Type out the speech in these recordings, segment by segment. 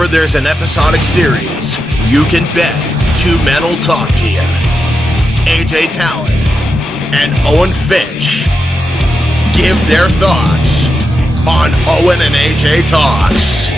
whenever there's an episodic series, you can bet two men will talk to you. AJ Talon and Owen Finch give their thoughts on Owen and AJ Talks.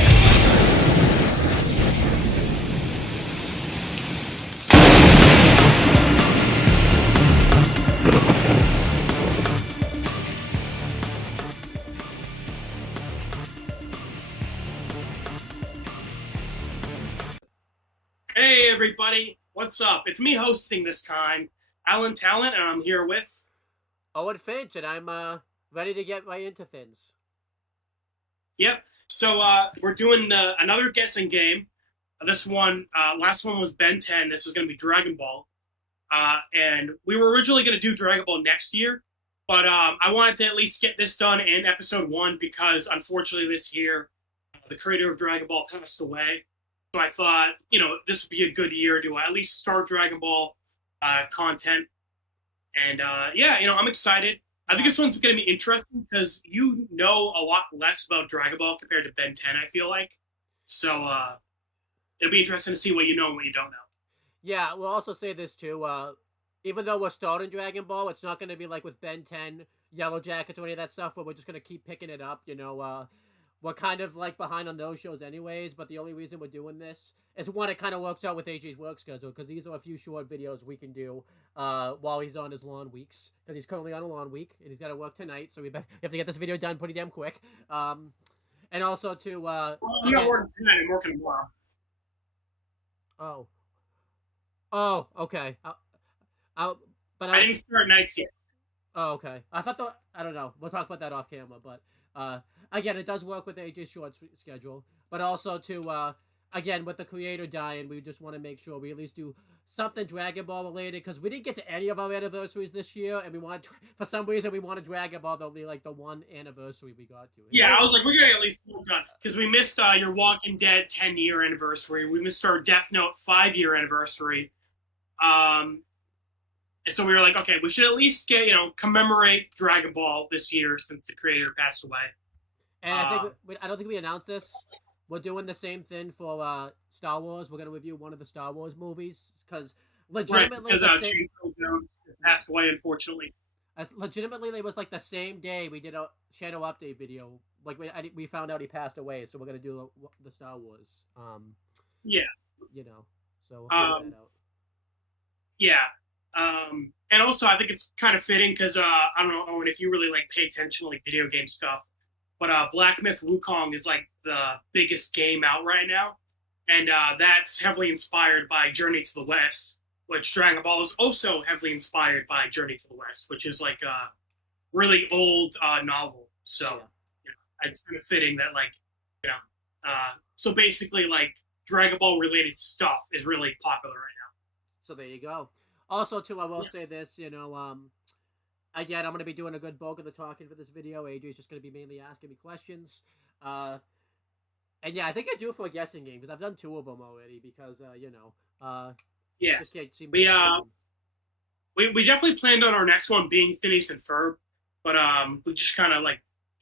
Hey everybody, what's up? It's me hosting this time, Alan Talent, and I'm here with Owen Finch, and I'm ready to get right into things. Yep. So we're doing another guessing game. This one, last one was Ben 10. This is going to be Dragon Ball, and we were originally going to do Dragon Ball next year, but I wanted to at least get this done in episode 1 because unfortunately this year the creator of Dragon Ball passed away. So I thought, this would be a good year to at least start Dragon Ball content. And I'm excited. I think this one's going to be interesting because you know a lot less about Dragon Ball compared to Ben 10, I feel like. So it'll be interesting to see what you know and what you don't know. Yeah, we'll also say this too. Even though we're starting Dragon Ball, it's not going to be like with Ben 10, Yellow Jackets, or any of that stuff, but we're just going to keep picking it up, We're kind of like behind on those shows anyways, but the only reason we're doing this is one, it kind of works out with AJ's work schedule, because these are a few short videos we can do while he's on his lawn weeks, because he's currently on a lawn week, and he's got to work tonight, so we have to get this video done pretty damn quick. And also to... well, I'm not working tonight, I'm working tomorrow. Oh, okay. I didn't start nights yet. Oh, okay. I don't know. We'll talk about that off camera, but... again, it does work with AJ's short schedule, but also to, again, with the creator dying, we just want to make sure we at least do something Dragon Ball related, because we didn't get to any of our anniversaries this year, and for some reason, we wanted Dragon Ball to be like the one anniversary we got to. Yeah, I was like, we're going to at least do done, because we missed your Walking Dead 10-year anniversary, we missed our Death Note 5-year anniversary, and so we were like, okay, we should at least get, commemorate Dragon Ball this year since the creator passed away. And I don't think we announced this. We're doing the same thing for Star Wars. We're going to review one of the Star Wars movies because legitimately... Right, because passed away, unfortunately. Legitimately, it was like the same day we did a channel update video. Like, we found out he passed away, so we're going to do the Star Wars. Yeah. So we'll figure that out. Yeah. And also, I think it's kind of fitting because, I don't know, Owen, if you really, pay attention to, video game stuff, but Black Myth Wukong is, the biggest game out right now, and that's heavily inspired by Journey to the West, which Dragon Ball is also heavily inspired by Journey to the West, which is, a really old novel. So, it's kind of fitting that, so basically, Dragon Ball-related stuff is really popular right now. So there you go. Also, too, I will say this, again, I'm going to be doing a good bulk of the talking for this video. AJ's just going to be mainly asking me questions. And yeah, I think I do it for a guessing game, because I've done 2 of them already, because, yeah. Just can't seem we definitely planned on our next one being Phineas and Ferb, but we just kind of,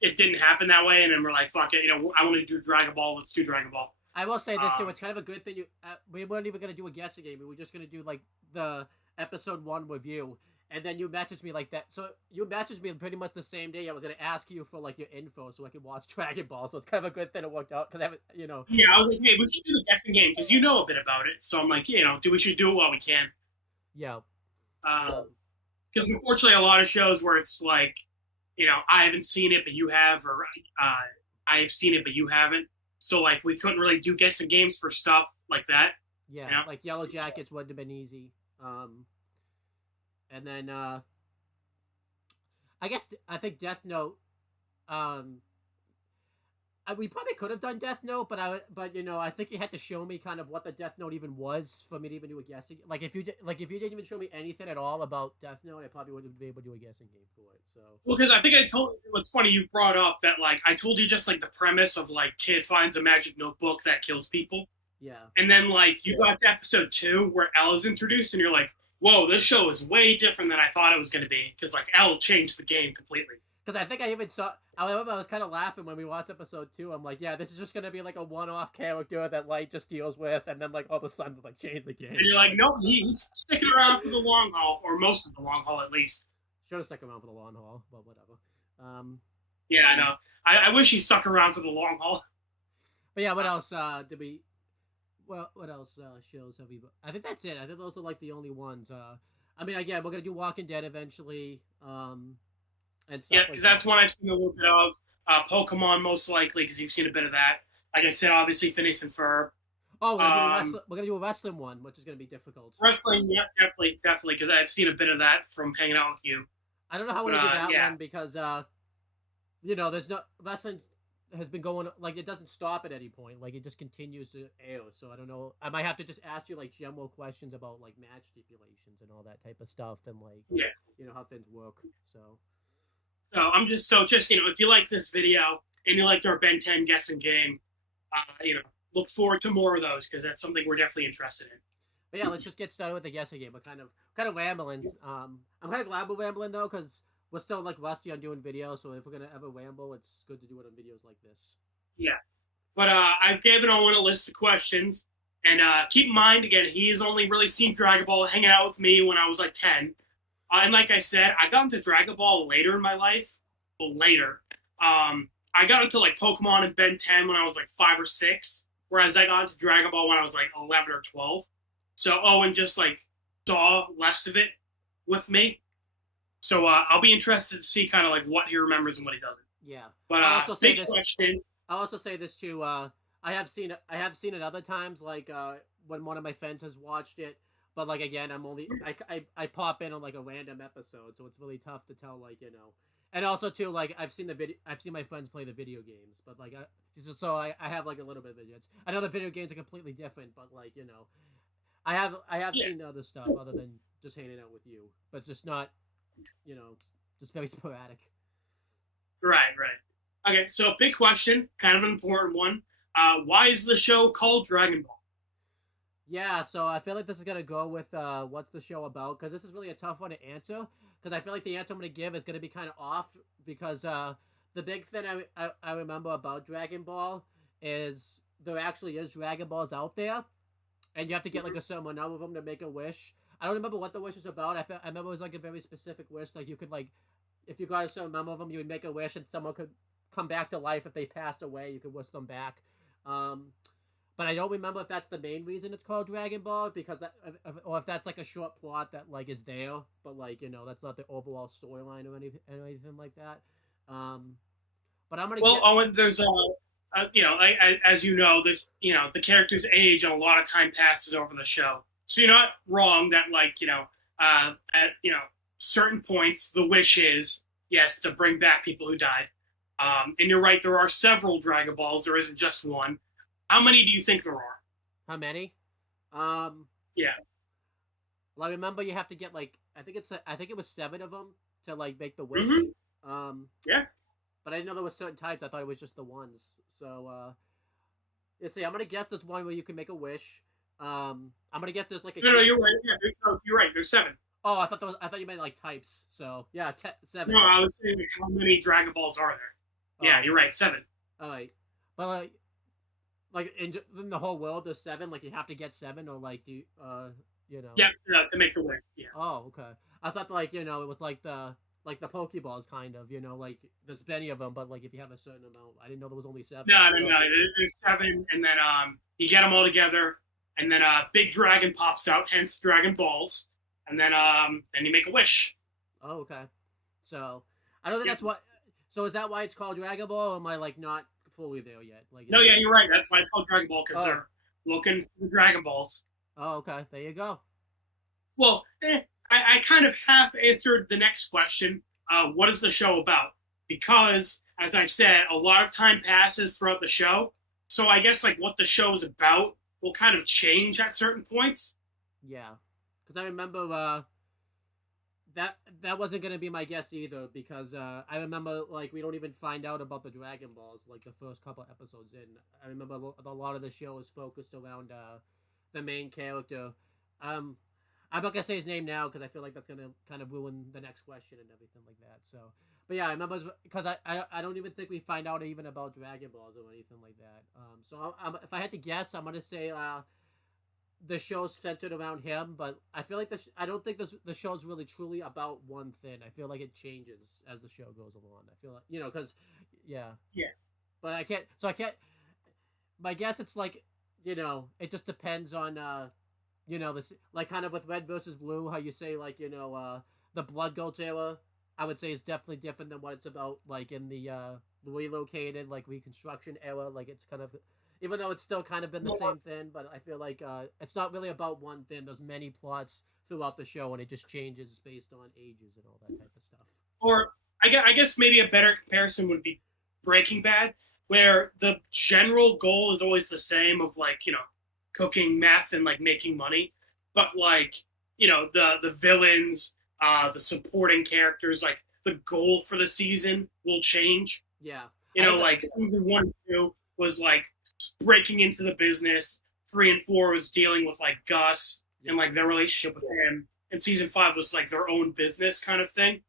it didn't happen that way, and then we're like, fuck it, I want to do Dragon Ball, let's do Dragon Ball. I will say this, too, it's kind of a good thing. We weren't even going to do a guessing game. We were just going to do, the episode 1 review, and then you messaged me like that. So you messaged me pretty much the same day. I was going to ask you for, your info so I could watch Dragon Ball, so it's kind of a good thing it worked out, because Yeah, I was like, hey, we should do the guessing game, because you know a bit about it. So I'm like, we should do it while we can. Yeah. Because unfortunately, a lot of shows where it's I haven't seen it, but you have, or I have seen it, but you haven't. So, we couldn't really do guessing games for stuff like that. Yeah, like Yellow Jackets wouldn't have been easy. And then, I think Death Note, we probably could have done Death Note, but I think you had to show me kind of what the Death Note even was for me to even do a guessing. If you didn't even show me anything at all about Death Note, I probably wouldn't be able to do a guessing game for it. So. Well, because I think what's funny, you brought up that I told you just the premise of kid finds a magic notebook that kills people. Yeah. And then you got to episode 2 where Elle is introduced, and you're like, whoa, this show is way different than I thought it was going to be, because Elle changed the game completely. Because I think I even saw. I remember I was kind of laughing when we watched episode 2. I'm like, yeah, this is just gonna be like a one-off character that Light just deals with, and then like all of a sudden like change the game. And you're like, nope, he's sticking around for the long haul, or most of the long haul at least. Should have stuck around for the long haul, but whatever. Yeah, I know. I wish he stuck around for the long haul. But yeah, what else did we? Well, what else shows have we? I think that's it. I think those are like the only ones. I mean, again, we're gonna do Walking Dead eventually. And stuff Yeah, because that's one I've seen a little bit of. Pokemon, most likely, because you've seen a bit of that. Like I said, obviously, Phineas and Ferb. Oh, we're gonna do a wrestling one, which is gonna be difficult. Wrestling, yeah, definitely, because I've seen a bit of that from hanging out with you. I don't know how we're gonna do that one because, there's no wrestling has been going like it doesn't stop at any point. Like it just continues to air. So I don't know. I might have to just ask you like general questions about like match stipulations and all that type of stuff, and like how things work. So I'm just if you like this video and you liked our Ben 10 guessing game, look forward to more of those because that's something we're definitely interested in. But yeah, let's just get started with the guessing game. We're kind of rambling. I'm kind of glad we're rambling though because we're still like rusty on doing videos. So if we're gonna ever ramble, it's good to do it on videos like this. Yeah, but I've given Owen a list of questions, and keep in mind again, he's only really seen Dragon Ball hanging out with me when I was like 10. And like I said, I got into Dragon Ball later in my life. Well, later. I got into like Pokemon and Ben 10 when I was like 5 or 6, whereas I got into Dragon Ball when I was like 11 or 12. So Owen just like saw less of it with me. So I'll be interested to see kind of like what he remembers and what he doesn't. Yeah. But big question. I'll also say this too. I have seen it other times, like when one of my friends has watched it. But like again, I pop in on like a random episode, so it's really tough to tell And also too, like I've seen my friends play the video games, but like I have like a little bit of it. I know the video games are completely different, but like I have seen other stuff other than just hanging out with you, but just not just very sporadic. Right. Okay, so big question, kind of an important one. Why is the show called Dragon Ball? Yeah, so I feel like this is going to go with what's the show about, because this is really a tough one to answer, because I feel like the answer I'm going to give is going to be kind of off, because the big thing I remember about Dragon Ball is there actually is Dragon Balls out there, and you have to get like a certain number of them to make a wish. I don't remember what the wish is about. I remember it was like a very specific wish, like you could like, if you got a certain number of them, you would make a wish, and someone could come back to life if they passed away. You could wish them back. But I don't remember if that's the main reason it's called Dragon Ball, because or if that's like a short plot that like is there, but like that's not the overall storyline or anything like that. But I'm gonna. Owen, there's as you know, there's the characters age and a lot of time passes over the show, so you're not wrong that like at certain points the wish is yes to bring back people who died, and you're right, there are several Dragon Balls. There isn't just one. How many do you think there are? How many? Yeah. Well, I remember you have to get like I think it was 7 of them to like make the wish. Mm-hmm. Yeah. But I didn't know there were certain types. I thought it was just the ones. So let's see. I'm gonna guess there's one where you can make a wish. I'm gonna guess there's like a. No, you're right. Yeah, you're right. There's 7. Oh, I thought you meant like types. So yeah, 7. No, I was saying like, how many Dragon Balls are there? Yeah, you're right. 7. All right, but like in the whole world, there's 7. Like you have to get 7, or like do Yeah, to make the win. Yeah. Oh, okay. I thought like it was like the Pokeballs kind of like there's many of them, but like if you have a certain amount, I didn't know there was only 7. No. There's 7, and then you get them all together, and then a big dragon pops out, hence Dragon Balls, and then you make a wish. Oh, okay. So I don't think that's what. So is that why it's called Dragon Ball? Or am I like not fully there yet? Like no, yeah, you're right. That's why it's called Dragon Ball, because they're looking for the Dragon Balls. Oh, okay. There you go. Well, I kind of half answered the next question. What is the show about? Because, as I've said, a lot of time passes throughout the show. So I guess like what the show is about will kind of change at certain points. Yeah, because I remember that wasn't gonna be my guess either. Because I remember like we don't even find out about the Dragon Balls like the first couple episodes in. I remember a lot of the show is focused around the main character. I'm not gonna say his name now because I feel like that's gonna kind of ruin the next question and everything like that. So, but yeah, I remember because I don't even think we find out even about Dragon Balls or anything like that. So if I had to guess, I'm gonna say the show's centered around him, but I feel like I don't think the show's really truly about one thing. I feel like it changes as the show goes along. I feel like because Yeah. but I can't. So I can't. My guess it's like it just depends on this like kind of with Red versus Blue, how you say like the Blood Goats era. I would say is definitely different than what it's about like in the relocated like Reconstruction era. Like it's kind of even though it's still kind of been the same thing, but I feel like it's not really about one thing. There's many plots throughout the show, and it just changes based on ages and all that type of stuff. Or I guess maybe a better comparison would be Breaking Bad, where the general goal is always the same of like cooking meth and like making money, but like the villains, the supporting characters, like the goal for the season will change. Yeah, like season 1 and 2 was like breaking into the business. 3 and 4 was dealing with like Gus and like their relationship with him, and season 5 was like their own business kind of thing.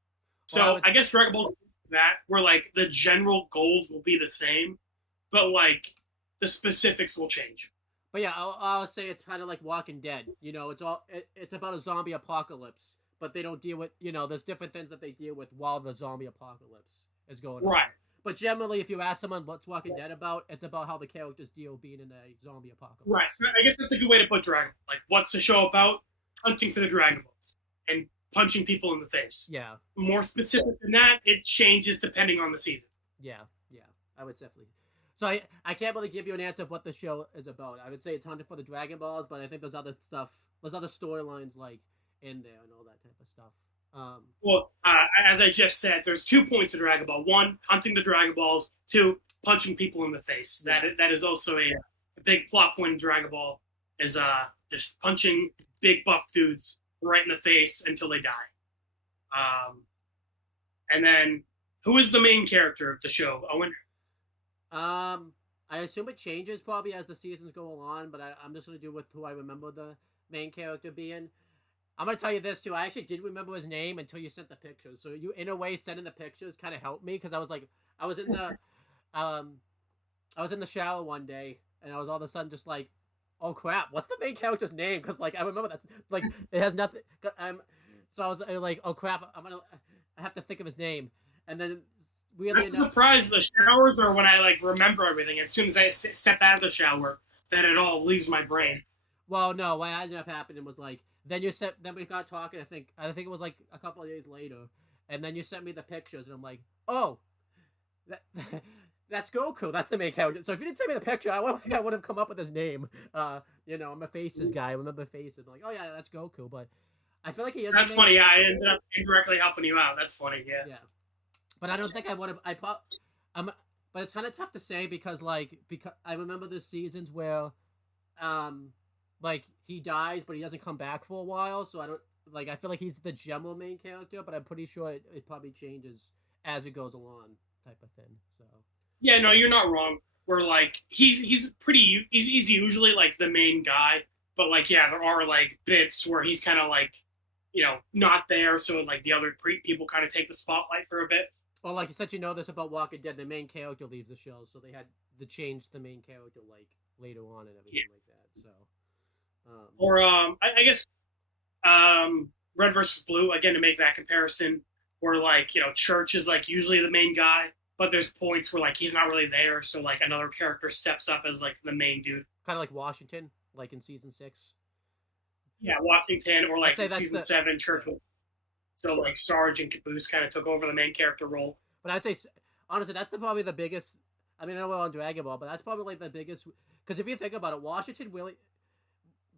So I guess Dragon Ball's that where like the general goals will be the same, but like the specifics will change. But yeah, I'll say it's kind of like Walking Dead. It's about a zombie apocalypse, but they don't deal with there's different things that they deal with while the zombie apocalypse is going on. Right. But generally, if you ask someone what's Walking Dead about, it's about how the characters deal being in a zombie apocalypse. Right. I guess that's a good way to put Dragon Ball. Like, what's the show about? Hunting for the Dragon Balls and punching people in the face. Yeah. More specific than that, it changes depending on the season. Yeah. I would definitely. So I can't really give you an answer of what the show is about. I would say it's hunting for the Dragon Balls, but I think there's other storylines like in there and all that type of stuff. Well, as I just said, there's 2 points of Dragon Ball. 1, hunting the Dragon Balls. 2, punching people in the face. Yeah. That is also a big plot point in Dragon Ball, is just punching big buff dudes right in the face until they die. And then, who is the main character of the show, Owen? I assume it changes probably as the seasons go along, but I'm just going to do with who I remember the main character being. I'm going to tell you this, too. I actually didn't remember his name until you sent the pictures. So you, in a way, sending the pictures kind of helped me, because I was in the shower one day, and I was all of a sudden just like, oh, crap, what's the main character's name? Because, like, I remember that's, like, it has nothing. So I was like, oh, crap, I have to think of his name. And then I'm surprised the showers are when I like remember everything. As soon as I step out of the shower, that it all leaves my brain. Well, no, what ended up happening was like then we got talking. I think it was like a couple of days later, and then you sent me the pictures, and I'm like, oh, that's Goku. That's the main character. So if you didn't send me the picture, I don't think I would have come up with his name. I'm a Faces guy. I remember Faces. I'm like, oh yeah, that's Goku. But I feel like he is. That's funny. Yeah, I ended up indirectly helping you out. That's funny. Yeah. Yeah. But I don't think I would have. But it's kind of tough to say because I remember the seasons where, like he dies, but he doesn't come back for a while. So I don't like. I feel like he's the general main character, but I'm pretty sure it probably changes as it goes along, type of thing. So. Yeah, no, you're not wrong. Where like he's usually like the main guy, but like yeah, there are like bits where he's kind of like, not there. So like the other people kind of take the spotlight for a bit. Well, like, since this about Walking Dead, the main character leaves the show, so they had to change the main character, like, later on and everything like that, so... Or, I guess, Red versus Blue, again, to make that comparison, where, like, Church is, like, usually the main guy, but there's points where, like, he's not really there, so, like, another character steps up as, like, the main dude. Kind of like Washington, like in Season 6. Yeah, Washington, or, like, in Season 7, Church was... So, like, Sarge and Caboose kind of took over the main character role. But I'd say, honestly, that's probably the biggest... I mean, I know we're on Dragon Ball, but that's probably, like, the biggest... Because if you think about it, Washington really...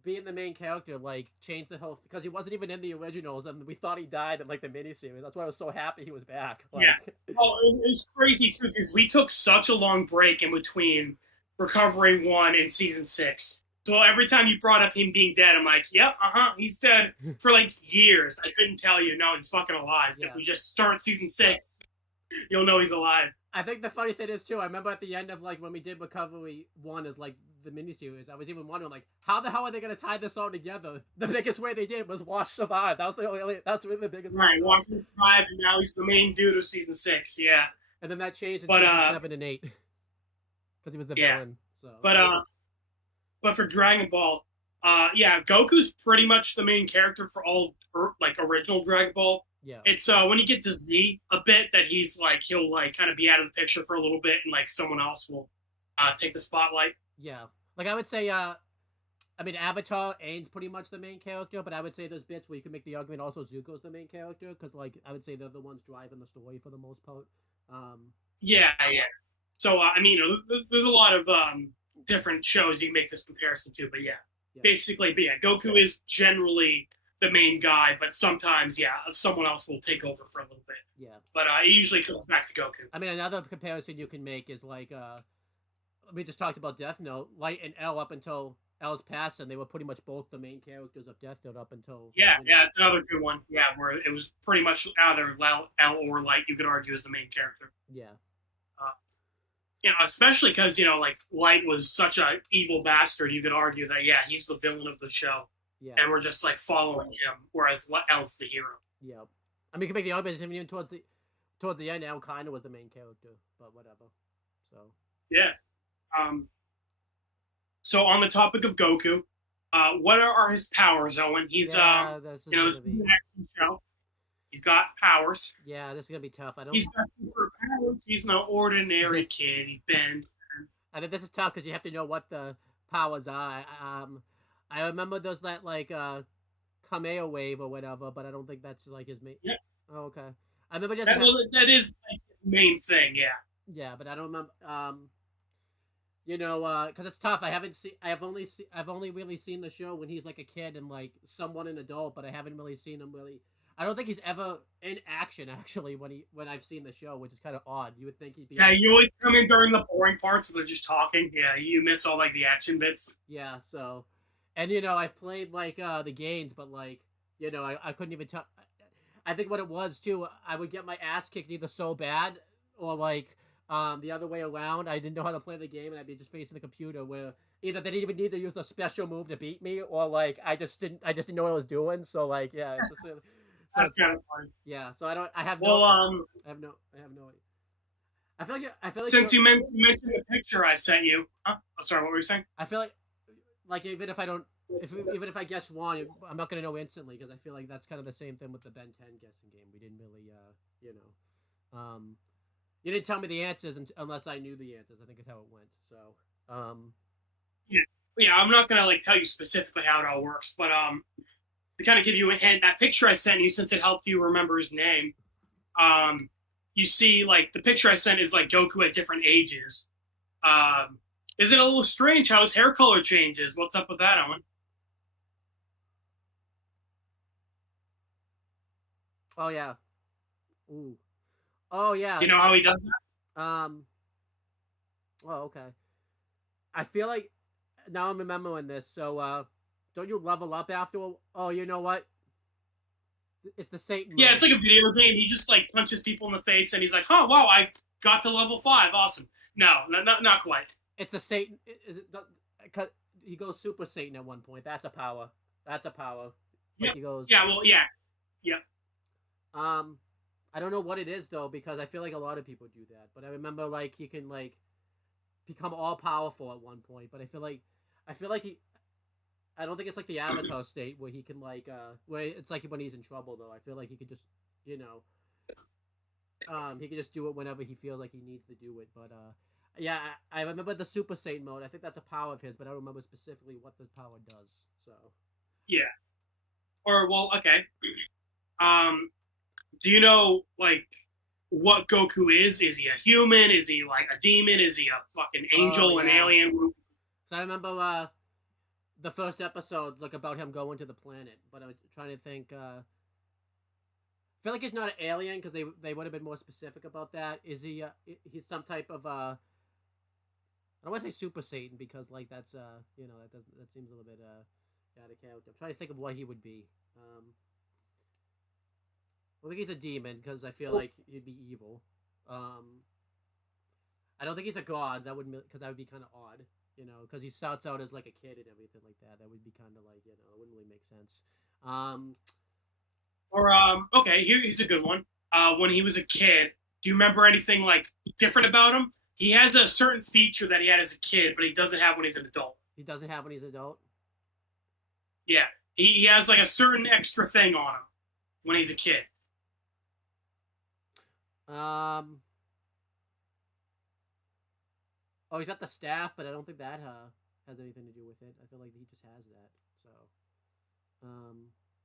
being the main character, like, changed the whole... Because he wasn't even in the originals, and we thought he died in, like, the miniseries. That's why I was so happy he was back. Like... Yeah. Oh, it was crazy, too, because we took such a long break in between recovering one in Season 6. So every time you brought up him being dead, I'm like, yep, he's dead for like years. I couldn't tell you, no, he's fucking alive. Yeah. If we just start Season 6, you'll know he's alive. I think the funny thing is, too, I remember at the end of, like, when we did Recovery 1 is, like, the miniseries, I was even wondering like, how the hell are they gonna tie this all together? The biggest way they did was Wash survived. That was that's really the biggest. Right, Wash survived, and now he's the main dude of season 6. Yeah, and then that changed in season 7 and 8 because he was the villain. So, but for Dragon Ball, yeah, Goku's pretty much the main character for all like original Dragon Ball. Yeah, it's when you get to Z a bit that he's like he'll like kind of be out of the picture for a little bit, and like someone else will take the spotlight. Yeah, like I would say, I mean, Avatar, Aang's pretty much the main character, but I would say there's bits where you can make the argument also Zuko's the main character because like I would say they're the ones driving the story for the most part. Yeah. So I mean, there's a lot of different shows you can make this comparison to, but yeah. Basically, but yeah, Goku is generally the main guy, but sometimes, someone else will take over for a little bit. Yeah. But it usually comes back to Goku. I mean, another comparison you can make is like, we just talked about Death Note. Light and L up until L's passing, they were pretty much both the main characters of Death Note up until... Yeah, it's another good one. Yeah, where it was pretty much either L or Light, you could argue, as the main character. Yeah. Especially because, like, Light was such an evil bastard, you could argue that, he's the villain of the show. Yeah. And we're just, like, following him, whereas L's the hero. Yeah. I mean, you can make the argument even towards the end, L kind of was the main character, but whatever. So. Yeah. So on the topic of Goku, what are his powers, Owen? He's, this is an action show. He's got powers. Yeah, this is gonna be tough. He's got super powers. He's no ordinary kid. He's Ben 10. I think this is tough because you have to know what the powers are. I remember there's that like Kameo wave or whatever, but I don't think that's like his main. Yeah. Oh, okay. I remember just that is like his main thing. Yeah. Yeah, but I don't remember. Because it's tough. I've only really seen the show when he's like a kid and like somewhat an adult, but I haven't really seen him really. I don't think he's ever in action actually when I've seen the show, which is kind of odd. You would think he'd be. Yeah, you always come in during the boring parts where they're just talking. Yeah, you miss all like the action bits. Yeah. So, and I've played like the games, but like I couldn't even tell. I think what it was too, I would get my ass kicked either so bad or like. The other way around, I didn't know how to play the game, and I'd be just facing the computer where either they didn't even need to use the special move to beat me, or like I just didn't know what I was doing. So like, yeah, it's just that's kind of funny. Yeah, so I have no. I feel like since you mentioned the picture I sent you. Huh? Oh, sorry, what were you saying? I feel like even if I guess wrong, I'm not gonna know instantly because I feel like that's kind of the same thing with the Ben 10 guessing game. We didn't really, You didn't tell me the answers unless I knew the answers. I think is how it went. So, yeah. I'm not gonna like tell you specifically how it all works, but to kind of give you a hint, that picture I sent you, since it helped you remember his name, you see like the picture I sent is like Goku at different ages. Is it a little strange how his hair color changes? What's up with that, Owen? Oh yeah. Ooh. Oh yeah. Do you know how he does that? Oh, okay. I feel like now I'm remembering this. So, don't you level up after? Oh, you know what? It's the Satan. Yeah, it's like a video game. He just like punches people in the face, and he's like, "Oh, wow, I got to level 5. Awesome." No, not quite. It's a Satan. He goes Super Satan at one point. That's a power. Yeah. Like he goes. Yeah. Well. Yeah. Yeah. I don't know what it is though, because I feel like a lot of people do that. But I remember like he can like become all powerful at one point. But I feel like he. I don't think it's like the Avatar state where he can like where it's like when he's in trouble though. I feel like he could just he could just do it whenever he feels like he needs to do it. But yeah, I remember the Super Saiyan mode. I think that's a power of his, but I don't remember specifically what the power does. So yeah. Or well, okay. Do you know, like, what Goku is? Is he a human? Is he, like, a demon? Is he a fucking angel, an alien? So I remember the first episode's, like, about him going to the planet. But I was trying to think, I feel like he's not an alien, because they would have been more specific about that. Is he, he's some type of, I don't want to say Super Satan, because, like, that's, that seems a little bit, out of character. I'm trying to think of what he would be. I think he's a demon because I feel like he'd be evil. I don't think he's a god. That would because that would be kind of odd. You know, because he starts out as like a kid and everything like that. That would be kind of like, you know, it wouldn't really make sense. Or okay, here's a good one. When he was a kid, do you remember anything like different about him? He has a certain feature that he had as a kid, but he doesn't have when he's an adult. He doesn't have when he's an adult. Yeah, he has like a certain extra thing on him when he's a kid. Oh, he's got the staff, but I don't think that has anything to do with it. I feel like he just has that. So,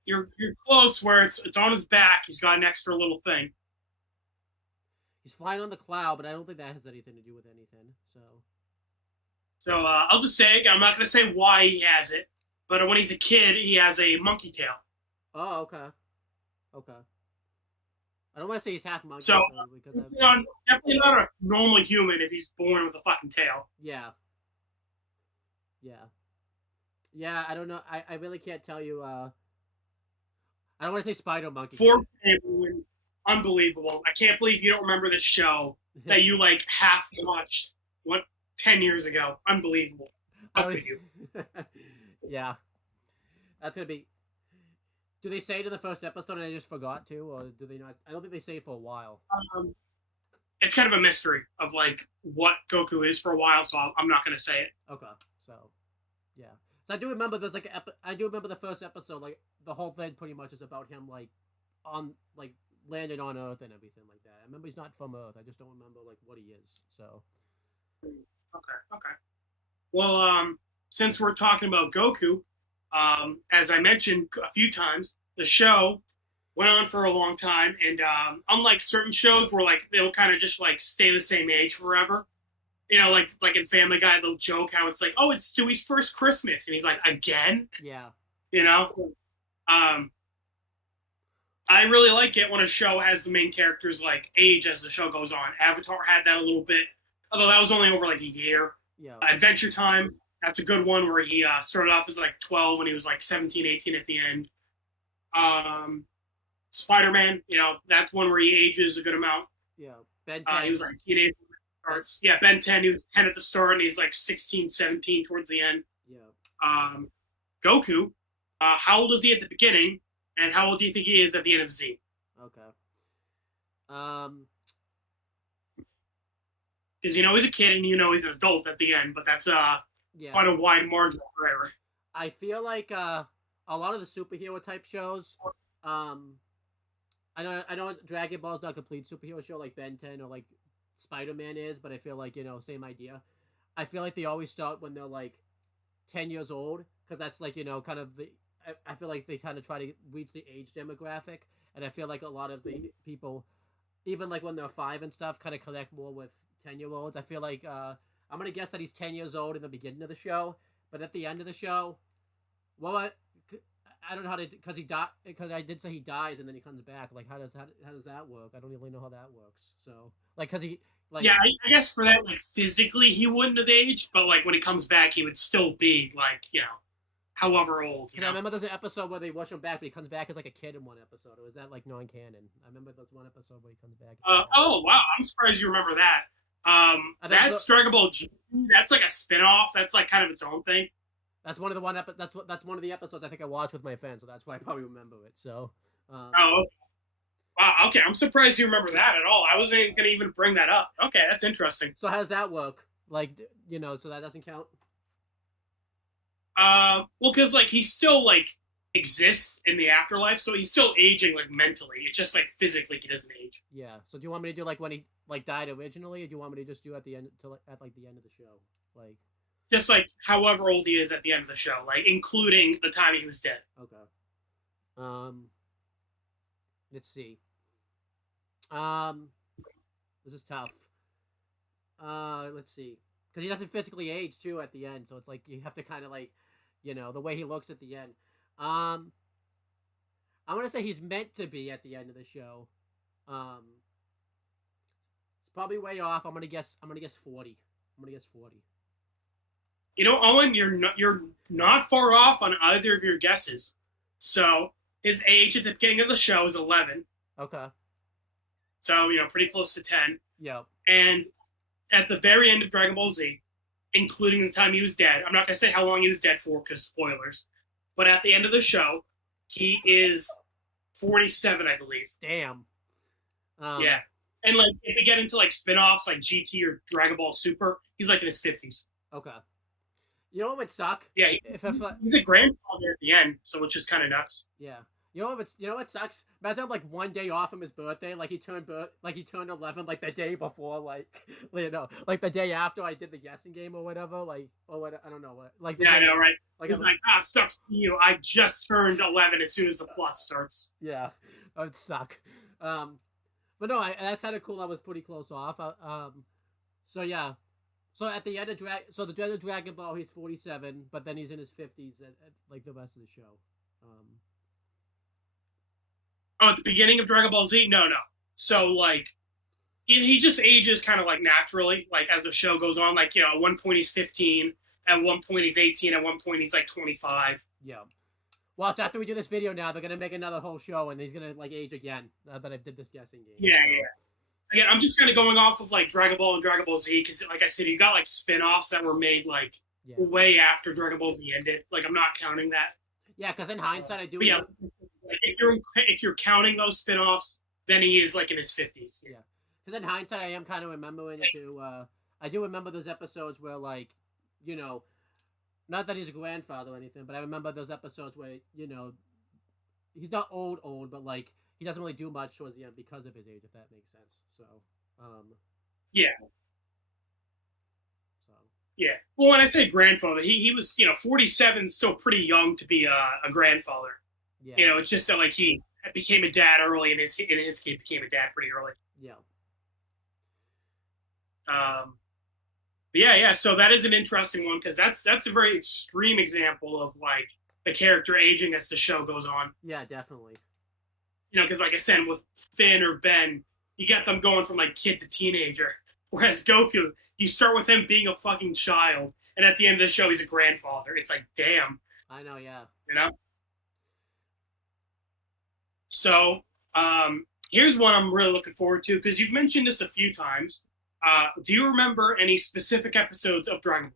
you're close. Where it's on his back. He's got an extra little thing. He's flying on the cloud, but I don't think that has anything to do with anything. So I'll just say, I'm not going to say why he has it, but when he's a kid, he has a monkey tail. Oh, okay. Okay. I don't want to say he's half monkey. So, because definitely not a normal human if he's born with a fucking tail. Yeah. Yeah. Yeah, I don't know. I really can't tell you. I don't want to say spider monkey. Unbelievable. I can't believe you don't remember this show that you, like, half watched, 10 years ago. Unbelievable. How could you? Yeah. That's going to be... Do they say it in the first episode and I just forgot to, or do they not? I don't think they say it for a while. It's kind of a mystery of, like, what Goku is for a while, so I'm not going to say it. Okay, so, yeah. So I do remember there's, like, I do remember the first episode, like, the whole thing pretty much is about him, like, landing on Earth and everything like that. I remember he's not from Earth. I just don't remember, like, what he is, so. Okay. Well, since we're talking about Goku, as I mentioned a few times, the show went on for a long time, and unlike certain shows where, like, they'll kind of just, like, stay the same age forever, you know, like in Family Guy, they'll joke how it's like, oh, it's Stewie's first Christmas, and he's like, again? Yeah. You know? I really like it when a show has the main characters, like, age as the show goes on. Avatar had that a little bit, although that was only over, like, a year. Yeah. Adventure Time, that's a good one where he started off as, like, 12 when he was, like, 17, 18 at the end. Spider-Man, you know, that's one where he ages a good amount. Yeah. Ben 10. He was, like, a teenager. Yeah, Ben 10, he was 10 at the start, and he's, like, 16, 17 towards the end. Yeah. Goku, how old is he at the beginning, and how old do you think he is at the end of Z? Okay. Because you know he's a kid and you know he's an adult at the end, but that's quite a wide margin for error. I feel like a lot of the superhero type shows, I know Dragon Ball's not a complete superhero show like Ben 10 or like Spider-Man is, but I feel like, you know, same idea. I feel like they always start when they're like 10 years old, because that's like, you know, kind of the... I feel like they kind of try to reach the age demographic, and I feel like a lot of the people, even like when they're 5 and stuff, kind of connect more with 10-year-olds. I feel like I'm gonna guess that he's 10 years old in the beginning of the show, but at the end of the show, well, I don't know how to, because I did say he dies and then he comes back. Like, how does that work? I don't really know how that works. So, like, because he, like, yeah, I guess for that, like, physically he wouldn't have aged, but like when he comes back, he would still be like, you know, however old. Because I remember there's an episode where they rush him back, but he comes back as like a kid in one episode. Or is that like non-canon? I remember there's one episode where he comes back. Oh wow, I'm surprised you remember that. That's Dragon Ball G. That's like a spin-off. That's like kind of its own thing. That's one of the that's one of the episodes I think I watched with my friends, so that's why I probably remember it. So. Wow. Okay. I'm surprised you remember that at all. I wasn't gonna even bring that up. Okay, that's interesting. So how does that work? Like, you know, so that doesn't count. Well, because like he still like exists in the afterlife, so he's still aging like mentally. It's just like physically he doesn't age. Yeah. So do you want me to do like when he like died originally, or do you want me to just do at the end at like the end of the show, like? Just like however old he is at the end of the show, like including the time he was dead. Okay. Let's see. This is tough. Let's see, because he doesn't physically age too at the end, so it's like you have to kind of like, you know, the way he looks at the end. I'm gonna say he's meant to be at the end of the show. It's probably way off. I'm gonna guess 40. I'm gonna guess 40. You know, Owen, you're not far off on either of your guesses. So his age at the beginning of the show is 11. Okay. So, you know, pretty close to 10. Yep. And at the very end of Dragon Ball Z, including the time he was dead. I'm not going to say how long he was dead for because spoilers. But at the end of the show, he is 47, I believe. Damn. Yeah. And like if we get into like spin-offs like GT or Dragon Ball Super, he's like in his 50s. Okay. You know what would suck? Yeah, he's a grandfather at the end, so which is kind of nuts. Yeah. You know what sucks? Imagine like one day off from his birthday, like he turned 11, like the day before, like you know, like the day after I did the guessing game or whatever, like or what I don't know what. Like I know, right? Like he's like, sucks to you. I just turned 11 as soon as the plot starts. Yeah, that would suck. But no, that's kind of cool. I was pretty close off. So yeah. So at the end of the end of Dragon Ball, he's 47, but then he's in his 50s at like the rest of the show. At the beginning of Dragon Ball Z, no. So like, he just ages kind of like naturally, like as the show goes on. Like at one point he's 15, at one point he's 18, at one point he's like 25. Yeah. Watch, after we do this video now, they're gonna make another whole show, and he's gonna like age again. Now that I did this guessing game. Yeah. Again, I'm just kind of going off of like Dragon Ball and Dragon Ball Z because, like I said, you got like spin-offs that were made like way after Dragon Ball Z ended. Like I'm not counting that. Yeah, because in hindsight, I do. Yeah, like, if you're counting those spin-offs, then he is like in his 50s. Yeah, because in hindsight, I am kind of remembering it too. I do remember those episodes where, like, you know, not that he's a grandfather or anything, but I remember those episodes where, you know, he's not old, but like he doesn't really do much towards the end because of his age, if that makes sense. So, yeah. So. Yeah. Well, when I say grandfather, he was, 47, still pretty young to be a grandfather. Yeah. It's just that like he became a dad early, and his kid became a dad pretty early. Yeah. But yeah. So that is an interesting one because that's a very extreme example of like the character aging as the show goes on. Yeah, definitely. Because like I said, with Finn or Ben, you get them going from like kid to teenager. Whereas Goku, you start with him being a fucking child, and at the end of the show, he's a grandfather. It's like, damn. I know, yeah. So, here's one I'm really looking forward to, because you've mentioned this a few times. Do you remember any specific episodes of Dragon Ball?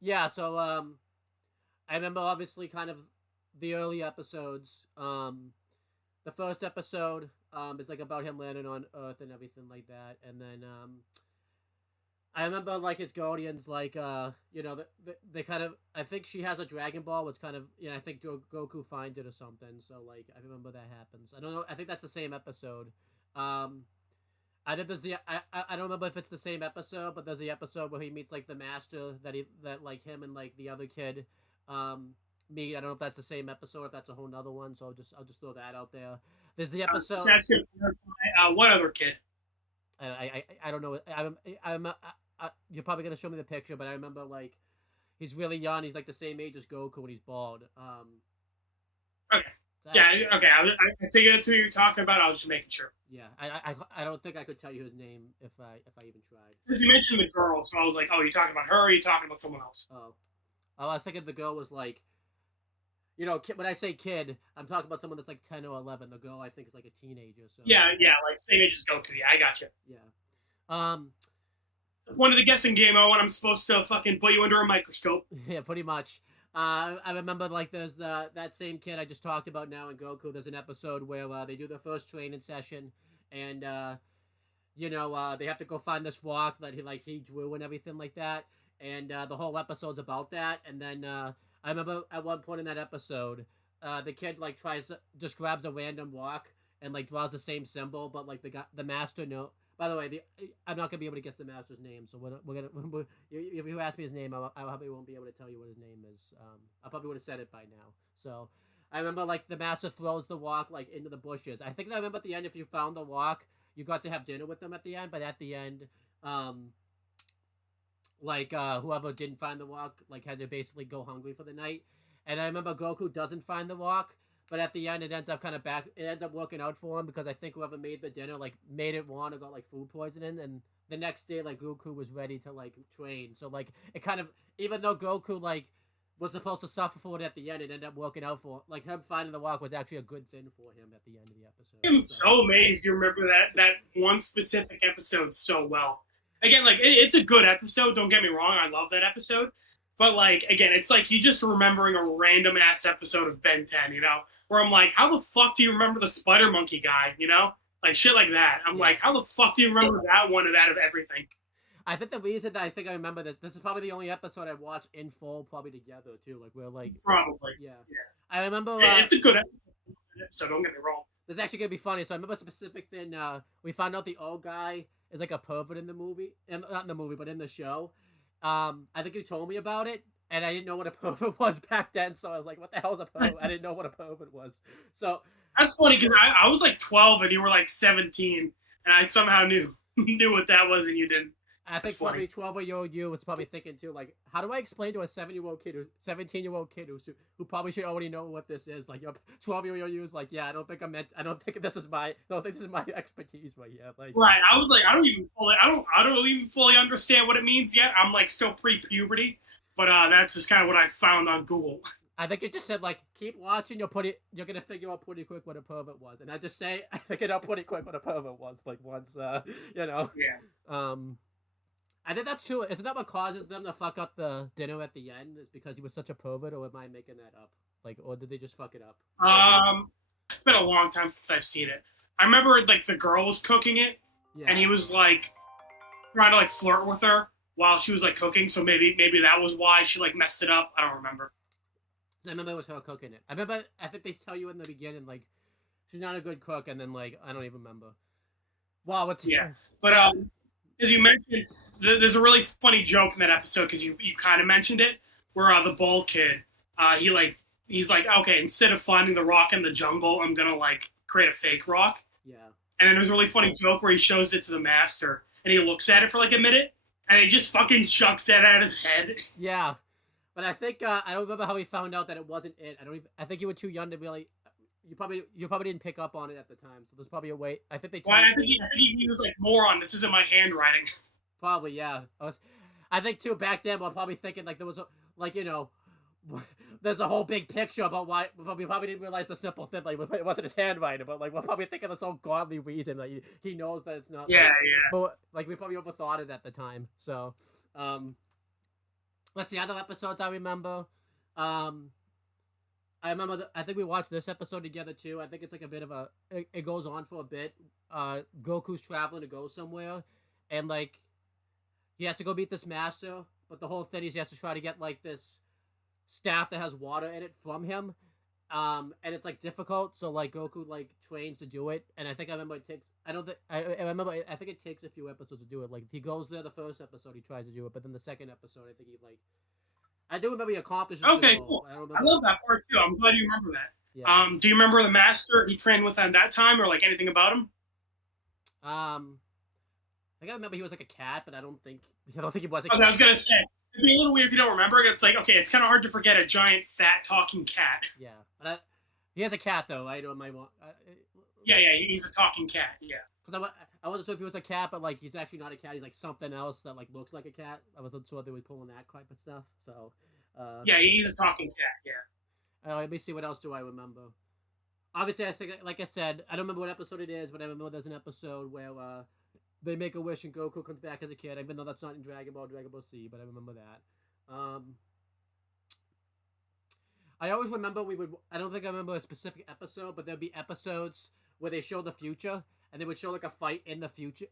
Yeah, so, I remember obviously kind of the early episodes. The first episode is like about him landing on Earth and everything like that, and then I remember like his guardians, like they kind of, I think she has a Dragon Ball, which kind of, I think Goku finds it or something. So like I remember that happens. I don't know. I think that's the same episode. I think there's I don't remember if it's the same episode, but there's the episode where he meets like the master that like him and like the other kid meet. I don't know if that's the same episode or if that's a whole nother one. So I'll just throw that out there. There's the episode. That's good. What other kid? I don't know. You're probably gonna show me the picture, but I remember like he's really young. He's like the same age as Goku, and he's bald. Okay. Yeah. Okay. I figured that's who you're talking about. I was just making sure. Yeah. I don't think I could tell you his name if I even tried. Because you mentioned the girl, so I was like, oh, you talking about her? Or are you talking about someone else? Oh, I was thinking the girl was like, when I say kid, I'm talking about someone that's like 10 or 11. The girl I think is like a teenager. So yeah, like same age as Goku. Yeah, I got you. Yeah. One of the guessing game, Owen, I'm supposed to fucking put you under a microscope. Yeah, pretty much. I remember like there's that same kid I just talked about now in Goku. There's an episode where they do their first training session, and they have to go find this rock that he drew and everything like that, and the whole episode's about that. And then I remember at one point in that episode, the kid like just grabs a random rock and like draws the same symbol, but like the master By the way, I'm not gonna be able to guess the master's name, so if you ask me his name, I probably won't be able to tell you what his name is. I probably would have said it by now. So I remember like the master throws the rock like into the bushes. I think I remember at the end, if you found the rock, you got to have dinner with them at the end. But at the end, whoever didn't find the rock like had to basically go hungry for the night. And I remember Goku doesn't find the rock. But at the end, it ends up working out for him, because I think whoever made the dinner like made it wrong or got like food poisoning, and the next day like Goku was ready to like train. So like it kind of, even though Goku like was supposed to suffer for it at the end, it ended up working out for like him finding the rock was actually a good thing for him at the end of the episode. I'm so amazed you remember that one specific episode so well. again, like it's a good episode. Don't get me wrong, I love that episode. But like again, it's like you just remembering a random ass episode of Ben 10, where I'm like, how the fuck do you remember the Spider Monkey guy? Like shit like that. I'm like, how the fuck do you remember that one out of everything? I think the reason that I think I remember this is probably the only episode I watched in full, probably together too. Like we're like probably yeah. I remember it's a good episode. So don't get me wrong. This is actually gonna be funny. So I remember a specific thing. We found out the old guy is like a pervert in the movie, and not in the movie, but in the show. I think you told me about it, and I didn't know what a pervert was back then. So I was like, "What the hell is a pervert?" I didn't know what a pervert was. So that's funny because I was like 12 and you were like 17, and I somehow knew what that was and you didn't. I think probably 12-year-old you was probably thinking too, like, how do I explain to a 17-year-old kid who probably should already know what this is? Like, your 12-year-old you is like, yeah, I don't think this is my expertise right here. Like, right, I was like, I don't even fully understand what it means yet. I'm like still pre-puberty, but that's just kind of what I found on Google. I think it just said like, keep watching. You're gonna figure out pretty quick what a pervert was, and I just say I figured out pretty quick what a pervert was. Like once, Yeah. I think that's true. Isn't that what causes them to fuck up the dinner at the end? Is because he was such a pervert, or am I making that up? Like, or did they just fuck it up? It's been a long time since I've seen it. I remember like the girl was cooking it, and he was like trying to like flirt with her while she was like cooking. So maybe that was why she like messed it up. I don't remember. I remember it was her cooking it. I think they tell you in the beginning like she's not a good cook, and then like I don't even remember. Wow, but as you mentioned, there's a really funny joke in that episode because you kind of mentioned it, where the bald kid, he's like, okay, instead of finding the rock in the jungle, I'm gonna like create a fake rock. Yeah. And then there's a really funny joke where he shows it to the master, and he looks at it for like a minute, and he just fucking chucks it at his head. Yeah, but I think I don't remember how he found out that it wasn't it. I think you were too young to really. You probably didn't pick up on it at the time, so there's probably a way. I think I think he was like, moron, this isn't my handwriting. Probably, yeah. I think too back then we're probably thinking like there was there's a whole big picture about why, but we probably didn't realize the simple thing, like it wasn't his handwriting, but like we're probably thinking this whole godly reason, like he knows that it's not. Yeah. But like we probably overthought it at the time. So, let's see other episodes I remember. I remember. I think we watched this episode together too. I think it's like a bit of a. It goes on for a bit. Goku's traveling to go somewhere, and like he has to go meet this master. But the whole thing is he has to try to get like this staff that has water in it from him. And it's like difficult. So like Goku like trains to do it. And I think I remember it takes. I remember. I think it takes a few episodes to do it. Like he goes there the first episode, he tries to do it, but then the second episode, I think he like. I do remember he accomplishes it. Okay, cool. I love that part too. I'm glad you remember that. Yeah. Do you remember the master he trained with at that time, or like anything about him? I think I remember he was like a cat, but I don't think he was a cat. I was gonna say it'd be a little weird if you don't remember. It's like okay, it's kind of hard to forget a giant, fat, talking cat. Yeah, but he has a cat though, right? Yeah, he's a talking cat. Yeah. Because I wasn't sure if he was a cat, but like he's actually not a cat. He's like something else that like looks like a cat. I wasn't sure they were pulling that type of stuff. So. Yeah, he's a talking cat. Yeah. Let me see what else do I remember. Obviously, I think, like I said, I don't remember what episode it is, but I remember there's an episode where they make a wish and Goku comes back as a kid. Even though that's not in Dragon Ball Z, but I remember that. I always remember I don't think I remember a specific episode, but there'd be episodes where they show the future. And they would show like a fight in the future,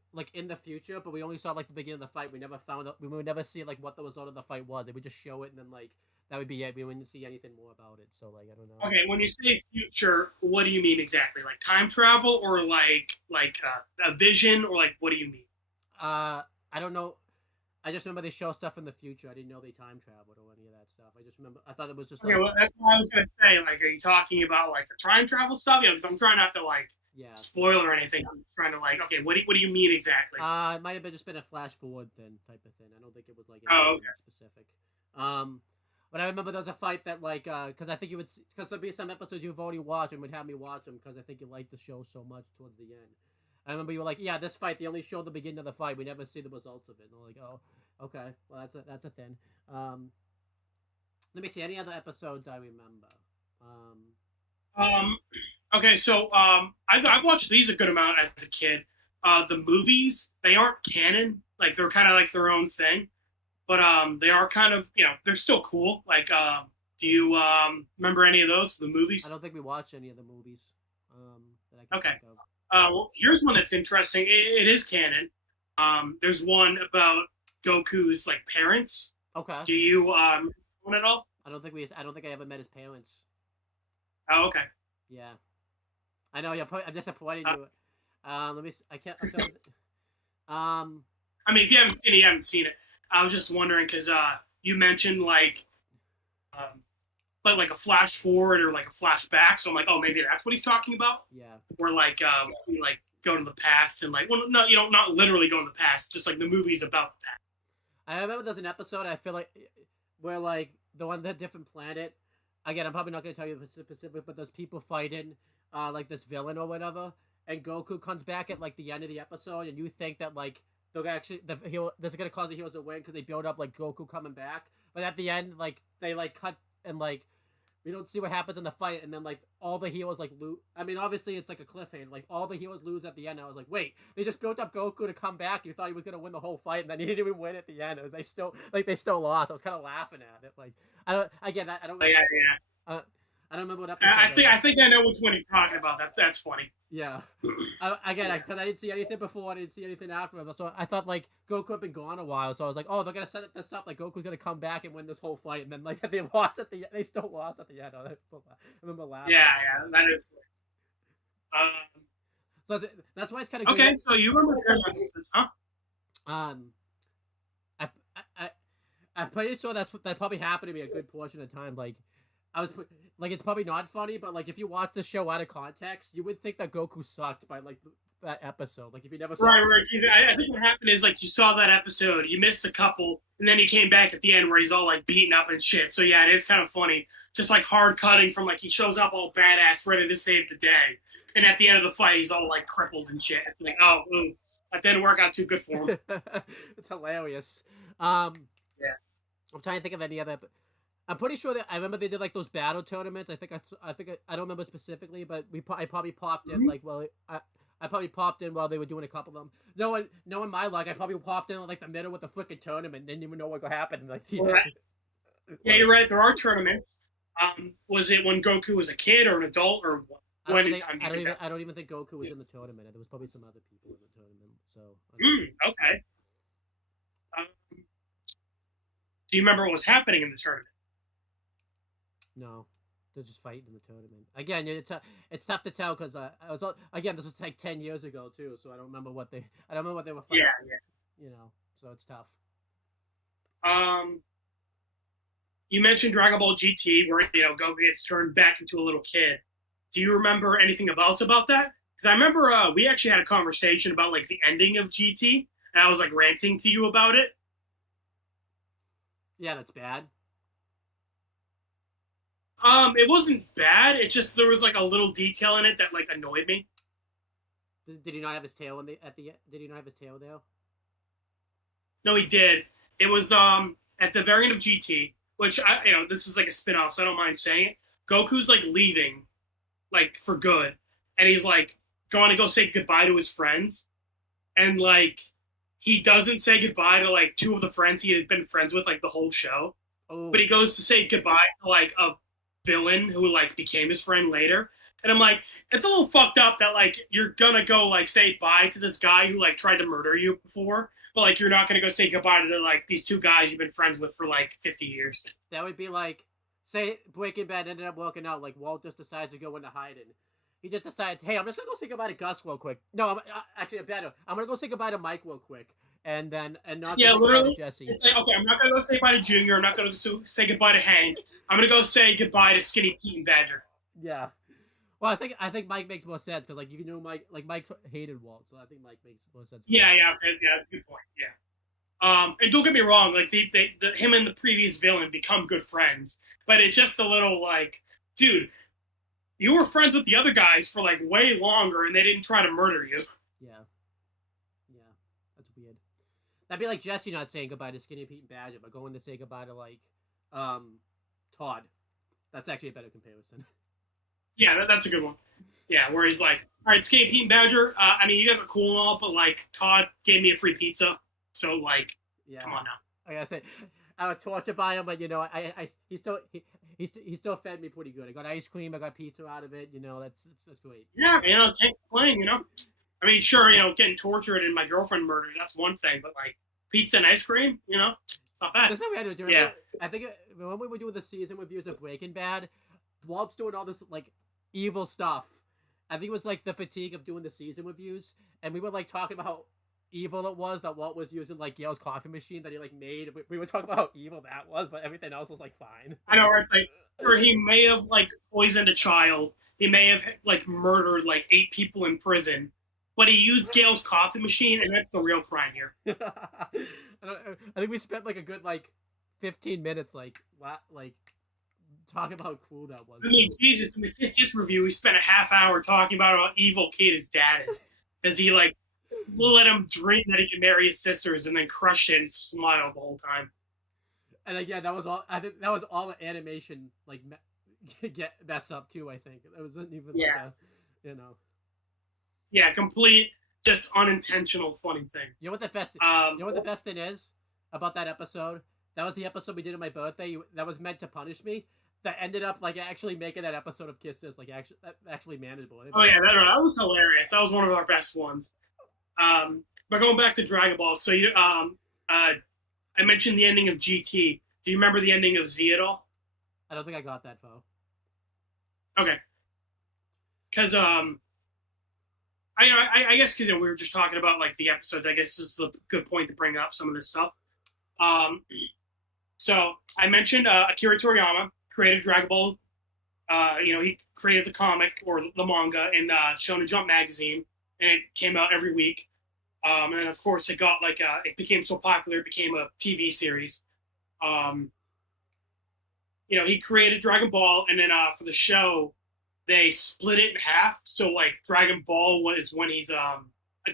but we only saw like the beginning of the fight. We never found out. We would never see like what the result of the fight was. They would just show it, and then like that would be it. We wouldn't see anything more about it. So like I don't know. Okay, when you say future, what do you mean exactly? Like time travel, or like a vision, or like what do you mean? I don't know. I just remember they show stuff in the future. I didn't know they time traveled or any of that stuff. I just remember. I thought it was just. Okay, well that's what I was gonna say. Like, are you talking about like the time travel stuff? Yeah, because I'm trying not to like. Yeah. Spoil or anything. I'm trying to like, okay, what do you mean exactly? It might have just been a flash forward type of thing. I don't think it was like specific. But I remember there was a fight that like, because I think you would, because there'd be some episodes you've already watched and would have me watch them because I think you liked the show so much towards the end. I remember you were like, yeah, this fight they only showed the beginning of the fight. We never see the results of it. And I'm like, oh, okay, well that's a thing. Let me see any other episodes I remember. Okay, so I've watched these a good amount as a kid. The movies, they aren't canon Like they're kind of like their own thing, but they are kind of they're still cool. Like do you remember any of those the movies? I don't think we watched any of the movies. That I can Okay. think of. Well, here's one that's interesting. It is canon. There's one about Goku's like parents. Okay. Do you know it all? I don't think I ever met his parents. Oh, okay. Yeah. I know. I'm disappointed you. Let me. I can't. I mean, if you haven't seen it, you haven't seen it. I was just wondering because you mentioned like a flash forward or like a flashback. So I'm like, oh, maybe that's what he's talking about. Yeah. Or like we like go to the past and like, well, no, not literally go to the past, just like the movies about the past. I remember there's an episode. I feel like where like the one that different planet. Again, I'm probably not going to tell you the specific, but there's people fighting like this villain or whatever, and Goku comes back at like the end of the episode, and you think that like they're actually this is going to cause the heroes to win because they build up like Goku coming back, but at the end like they like cut and like we don't see what happens in the fight, and then like all the heroes like lose. I mean, obviously it's like a cliffhanger. Like all the heroes lose at the end. I was like, wait, they just built up Goku to come back. You thought he was gonna win the whole fight, and then he didn't even win at the end. They still lost. I was kind of laughing at it. Like I don't. Again, I don't. Yeah. I don't remember what episode. I think I know which one you're talking about. That's funny. Yeah. Again, because I didn't see anything before, I didn't see anything after. So I thought like Goku had been gone a while. So I was like, oh, they're gonna set this up like Goku's gonna come back and win this whole fight, and then like they lost at the they still lost at the end. I remember laughing. Yeah, that is. So that's why it's kind of okay. good. So you remember huh? I'm pretty sure that probably happened to me a good portion of the time. Like, I was like, it's probably not funny, but like if you watch the show out of context, you would think that Goku sucked by like that episode. Like if you never saw right. I think what happened is like you saw that episode, you missed a couple, and then he came back at the end where he's all like beaten up and shit. So yeah, it is kind of funny. Just like hard cutting from like he shows up all badass, ready to save the day, and at the end of the fight, he's all like crippled and shit. It's like, oh, that didn't work out too good for him. It's hilarious. Yeah. I'm trying to think of any other. I'm pretty sure that I remember they did like those battle tournaments. I don't remember specifically, but I probably popped in like I probably popped in while they were doing a couple of them. Knowing my luck, I probably popped in like the middle with the freaking tournament. Didn't even know what happened. Like, right. Yeah, you're right. There are tournaments. Was it when Goku was a kid or an adult or what? I don't even think Goku was in the tournament. There was probably some other people in the tournament. So. Okay. Do you remember what was happening in the tournament? No, they're just fighting in the tournament. Again, it's tough to tell because this was like 10 years ago too, so I don't remember what they were fighting. Yeah. You know, so it's tough. You mentioned Dragon Ball GT, where Goku gets turned back into a little kid. Do you remember anything else about that? Because I remember we actually had a conversation about like the ending of GT, and I was like ranting to you about it. Yeah, that's bad. It wasn't bad. It just there was like a little detail in it that like annoyed me. Did he not have his tail Did he not have his tail there? No, he did. It was at the very end of GT, which this is like a spin-off, so I don't mind saying it. Goku's like leaving, like for good, and he's like going to go say goodbye to his friends, and like he doesn't say goodbye to like two of the friends he has been friends with like the whole show, but he goes to say goodbye to like a villain who like became his friend later. And I'm like, it's a little fucked up that like you're gonna go like say bye to this guy who like tried to murder you before, but like you're not gonna go say goodbye to like these two guys you've been friends with for like 50 years. That would be like, say Breaking Bad ended up working out, like Walt just decides to go into hiding. He just decides, hey, I'm just gonna go say goodbye to Gus real quick. No, actually better. I'm gonna go say goodbye to Mike real quick, and not literally to Jesse. It's like, okay, I'm not gonna go say bye to Junior. I'm not gonna say goodbye to Hank. I'm gonna go say goodbye to Skinny Pete and Badger. Yeah. Well, I think Mike makes more sense because like Mike hated Walt, so I think Mike makes more sense. Yeah, good point. Yeah. And don't get me wrong, like him and the previous villain become good friends, but it's just a little like, dude, you were friends with the other guys for like way longer, and they didn't try to murder you. Yeah, that's weird. That'd be like Jesse not saying goodbye to Skinny Pete and Badger, but going to say goodbye to like Todd. That's actually a better comparison. Yeah, that's a good one. Yeah, where he's like, all right, Skinny Pete and Badger, I mean, you guys are cool and all, but like Todd gave me a free pizza, So like, Yeah. come on now. I gotta say, I was tortured by him, but you know, he still fed me pretty good. I got ice cream, I got pizza out of it. You know, that's great. Yeah, can't complain. I mean, sure, getting tortured and my girlfriend murdered, that's one thing, but like pizza and ice cream, it's not bad. That's not random. Do you remember? I think when we were doing the season reviews of Breaking Bad, Walt's doing all this like evil stuff. I think it was like the fatigue of doing the season reviews, and we were like talking about how evil it was that Walt was using like Yale's coffee machine that he like made. We were talking about how evil that was, but everything else was like fine. I know, right? It's like, or he may have like poisoned a child. He may have like murdered like 8 people in prison, but he used Gail's coffee machine, and that's the real crime here. I think we spent like a good like 15 minutes like talking about how cool that was. I mean, Jesus, in the Kiss review, we spent a half hour talking about how evil Kate his dad is, because he like let him dream that he could marry his sisters, and then crushed it and smiled the whole time. And again, that was all. I think that was all the animation like get messed up too. I think it wasn't even like Yeah, complete, just unintentional funny thing. You know what the best? You know what the best thing is about that episode? That was the episode we did on my birthday. That was meant to punish me. That ended up like actually making that episode of Kisses like actually manageable. Oh yeah, that was hilarious. That was one of our best ones. But going back to Dragon Ball, so I mentioned the ending of GT. Do you remember the ending of Z at all? I don't think I got that far. Okay. Because I guess we were just talking about like the episodes. I guess it's a good point to bring up some of this stuff. So I mentioned Akira Toriyama created Dragon Ball. He created the comic or the manga in Shonen Jump magazine, and it came out every week. And then of course it got like it became so popular, it became a TV series. He created Dragon Ball, and then for the show, they split it in half. So like Dragon Ball was when he's a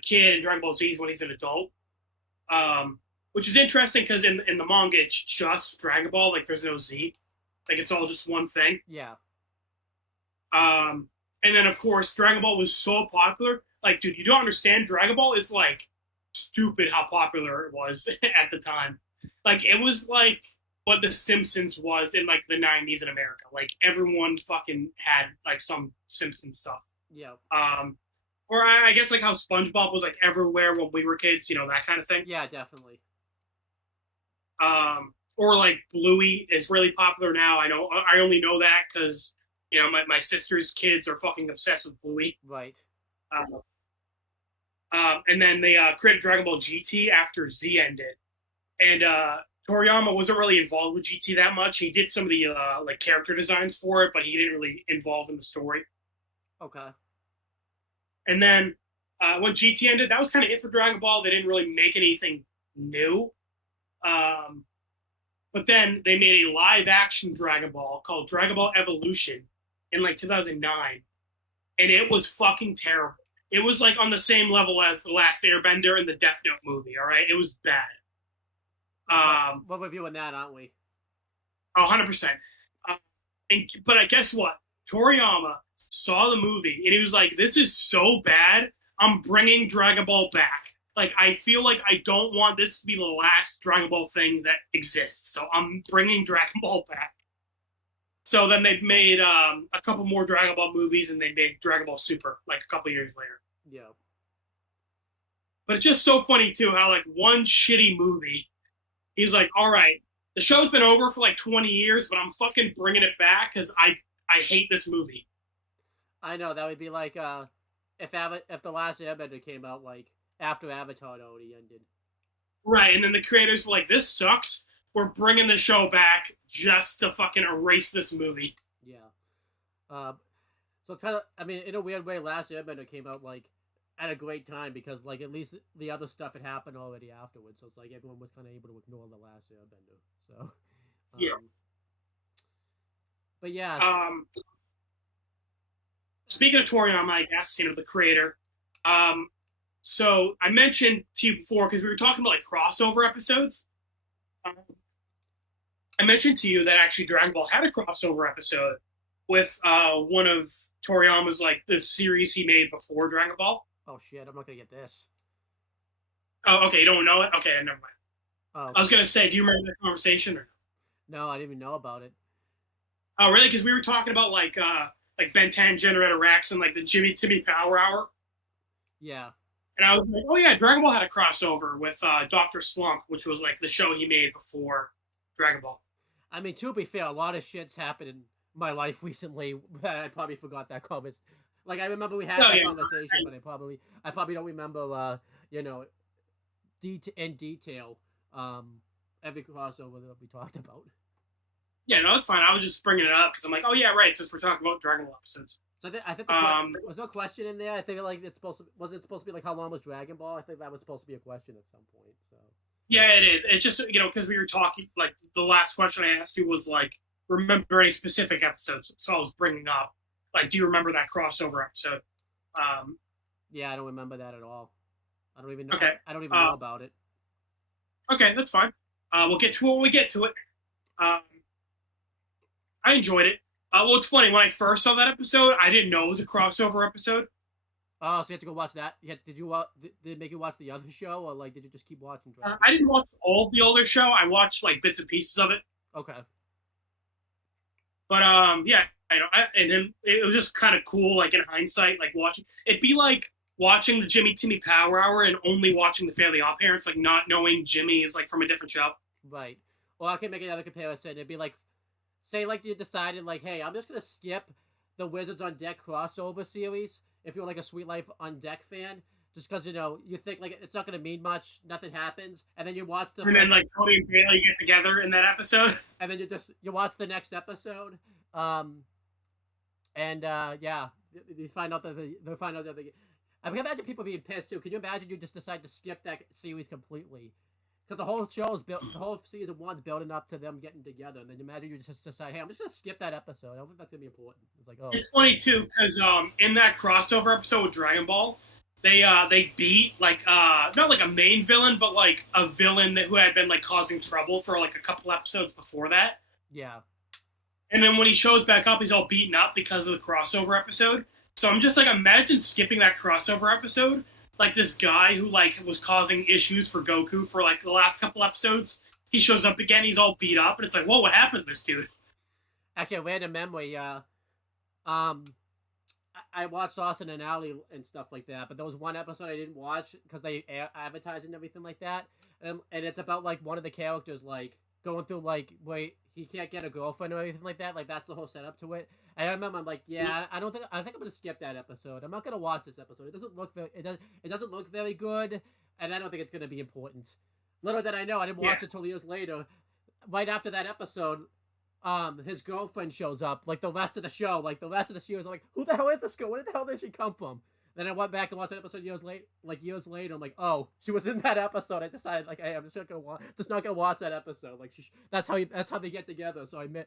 kid, and Dragon Ball Z is when he's an adult. Which is interesting because in the manga it's just Dragon Ball, like there's no Z, like it's all just one thing. Yeah. And then of course Dragon Ball was so popular. Like, dude, you don't understand. Dragon Ball is like stupid how popular it was at the time. Like it was like what The Simpsons was in like the 90s in America. Like everyone fucking had like some Simpsons stuff. Yeah. Or I guess like how SpongeBob was like everywhere when we were kids, that kind of thing. Yeah, definitely. Or like Bluey is really popular now. I only know that because my sister's kids are fucking obsessed with Bluey. Right. And then they created Dragon Ball GT after Z ended, and Toriyama wasn't really involved with GT that much. He did some of the like character designs for it, but he didn't really involve in the story. Okay. And then when GT ended, that was kind of it for Dragon Ball. They didn't really make anything new. But then they made a live-action Dragon Ball called Dragon Ball Evolution in like 2009, and it was fucking terrible. It was like on the same level as The Last Airbender and the Death Note movie. All right, it was bad. We're reviewing that, aren't we? 100%. But guess what? Toriyama saw the movie and he was like, "This is so bad. I'm bringing Dragon Ball back. Like, I feel like I don't want this to be the last Dragon Ball thing that exists. So I'm bringing Dragon Ball back." So then they made a couple more Dragon Ball movies, and they made Dragon Ball Super like a couple years later. Yeah. But it's just so funny too how like one shitty movie, he's like, "All right, the show's been over for like 20 years, but I'm fucking bringing it back because I hate this movie." I know, that would be like if The Last Airbender came out like after Avatar already ended. Right, and then the creators were like, "This sucks. We're bringing the show back just to fucking erase this movie." Yeah. So it's kind of, I mean, in a weird way, Last Airbender came out like at a great time because like at least the other stuff had happened already afterwards. So it's like everyone was kind of able to ignore The Last Airbender. So. Yeah. But yeah. Speaking of Toriyama, I guess, the creator. So I mentioned to you before, because we were talking about like crossover episodes. I mentioned to you that actually Dragon Ball had a crossover episode with one of Toriyama's like the series he made before Dragon Ball. Oh shit! I'm not gonna get this. Oh, okay, you don't know it? Okay, never mind. Oh, I was gonna say, do you remember that conversation? Or... no, I didn't even know about it. Oh, really? Because we were talking about like Ben 10, Generator Rex, and like the Jimmy Timmy Power Hour. Yeah. And I was like, oh yeah, Dragon Ball had a crossover with Doctor Slump, which was like the show he made before Dragon Ball. I mean, to be fair, a lot of shit's happened in my life recently. I probably forgot that comment. Like, I remember we had Oh, that yeah. conversation, but I probably don't remember, in detail, every crossover that we talked about. Yeah, no, it's fine. I was just bringing it up because I'm like, oh yeah, right. Since we're talking about Dragon Ball episodes. So I think was there a question in there? I think like was it supposed to be like how long was Dragon Ball? I think that was supposed to be a question at some point. So Yeah, it is. It's just because we were talking like the last question I asked you was like remember any specific episodes. So I was bringing up like, do you remember that crossover episode? yeah, I don't remember that at all. I don't even know. Okay. I don't even know about it. Okay, that's fine. We'll get to it when we get to it. I enjoyed it. Well, it's funny. When I first saw that episode, I didn't know it was a crossover episode. Oh, so you had to go watch that? Did it make you watch the other show, or like did you just keep watching Dragon Ball? I didn't watch all of the older show. I watched like bits and pieces of it. Okay. But yeah, and then it was just kind of cool, like in hindsight, like watching. It'd be like watching the Jimmy Timmy Power Hour and only watching the Fairly Odd Parents, like not knowing Jimmy is like from a different show. Right. Or I can make another comparison. It'd be like, say, like you decided, like, hey, I'm just gonna skip the Wizards on Deck crossover series if you're like a Sweet Life on Deck fan, just because you think like it's not gonna mean much, nothing happens, and then you watch the and then like Cody and Bailey get together in that episode, and then you watch the next episode, yeah, you find out that I can imagine people being pissed too. Can you imagine you just decide to skip that series completely? Because the whole the whole season one's building up to them getting together, and then imagine you just decide, hey, I'm just gonna skip that episode. I don't think that's gonna be important. It's like, oh, it's funny too because in that crossover episode with Dragon Ball, they beat like not like a main villain, but like a villain who had been like causing trouble for like a couple episodes before that. Yeah. And then when he shows back up, he's all beaten up because of the crossover episode. So I'm just like, imagine skipping that crossover episode. Like this guy who like was causing issues for Goku for like the last couple episodes. He shows up again. He's all beat up, and it's like, whoa, what happened to this dude? Actually, a random memory. I watched Austin and Ally and stuff like that, but there was one episode I didn't watch because they advertised and everything like that, and it's about like one of the characters like going through like wait he can't get a girlfriend or anything like that. Like that's the whole setup to it. And I remember I'm like, yeah, I think I'm gonna skip that episode. I'm not gonna watch this episode. It doesn't look it doesn't look very good, and I don't think it's gonna be important. Little did I know, I didn't watch it till years later. Right after that episode, his girlfriend shows up. Like the rest of the show, like the rest of the series, I'm like, who the hell is this girl? Where the hell did she come from? Then I went back and watched an episode years later. I'm like, oh, she was in that episode. I decided, like, hey, I'm just not gonna watch that episode. Like, that's how they get together. So I mean,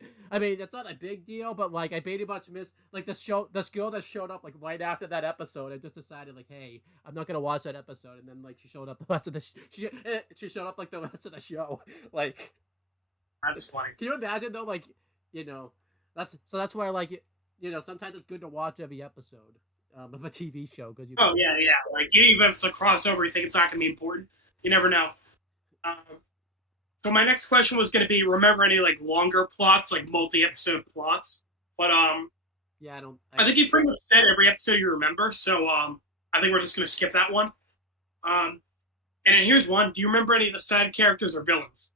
it's not a big deal, but like, I pretty much missed like this girl that showed up like right after that episode. I just decided, like, hey, I'm not gonna watch that episode. And then like, she showed up the rest of the she showed up like the rest of the show. Like, that's funny. Can you imagine though? Like, that's why like, sometimes it's good to watch every episode. Of a TV show because you. Oh yeah. Like even if it's a crossover, you think it's not going to be important. You never know. So my next question was going to be: remember any like longer plots, like multi-episode plots? But yeah, I think you pretty much said every episode you remember. So I think we're just going to skip that one. And then here's one: do you remember any of the side characters or villains?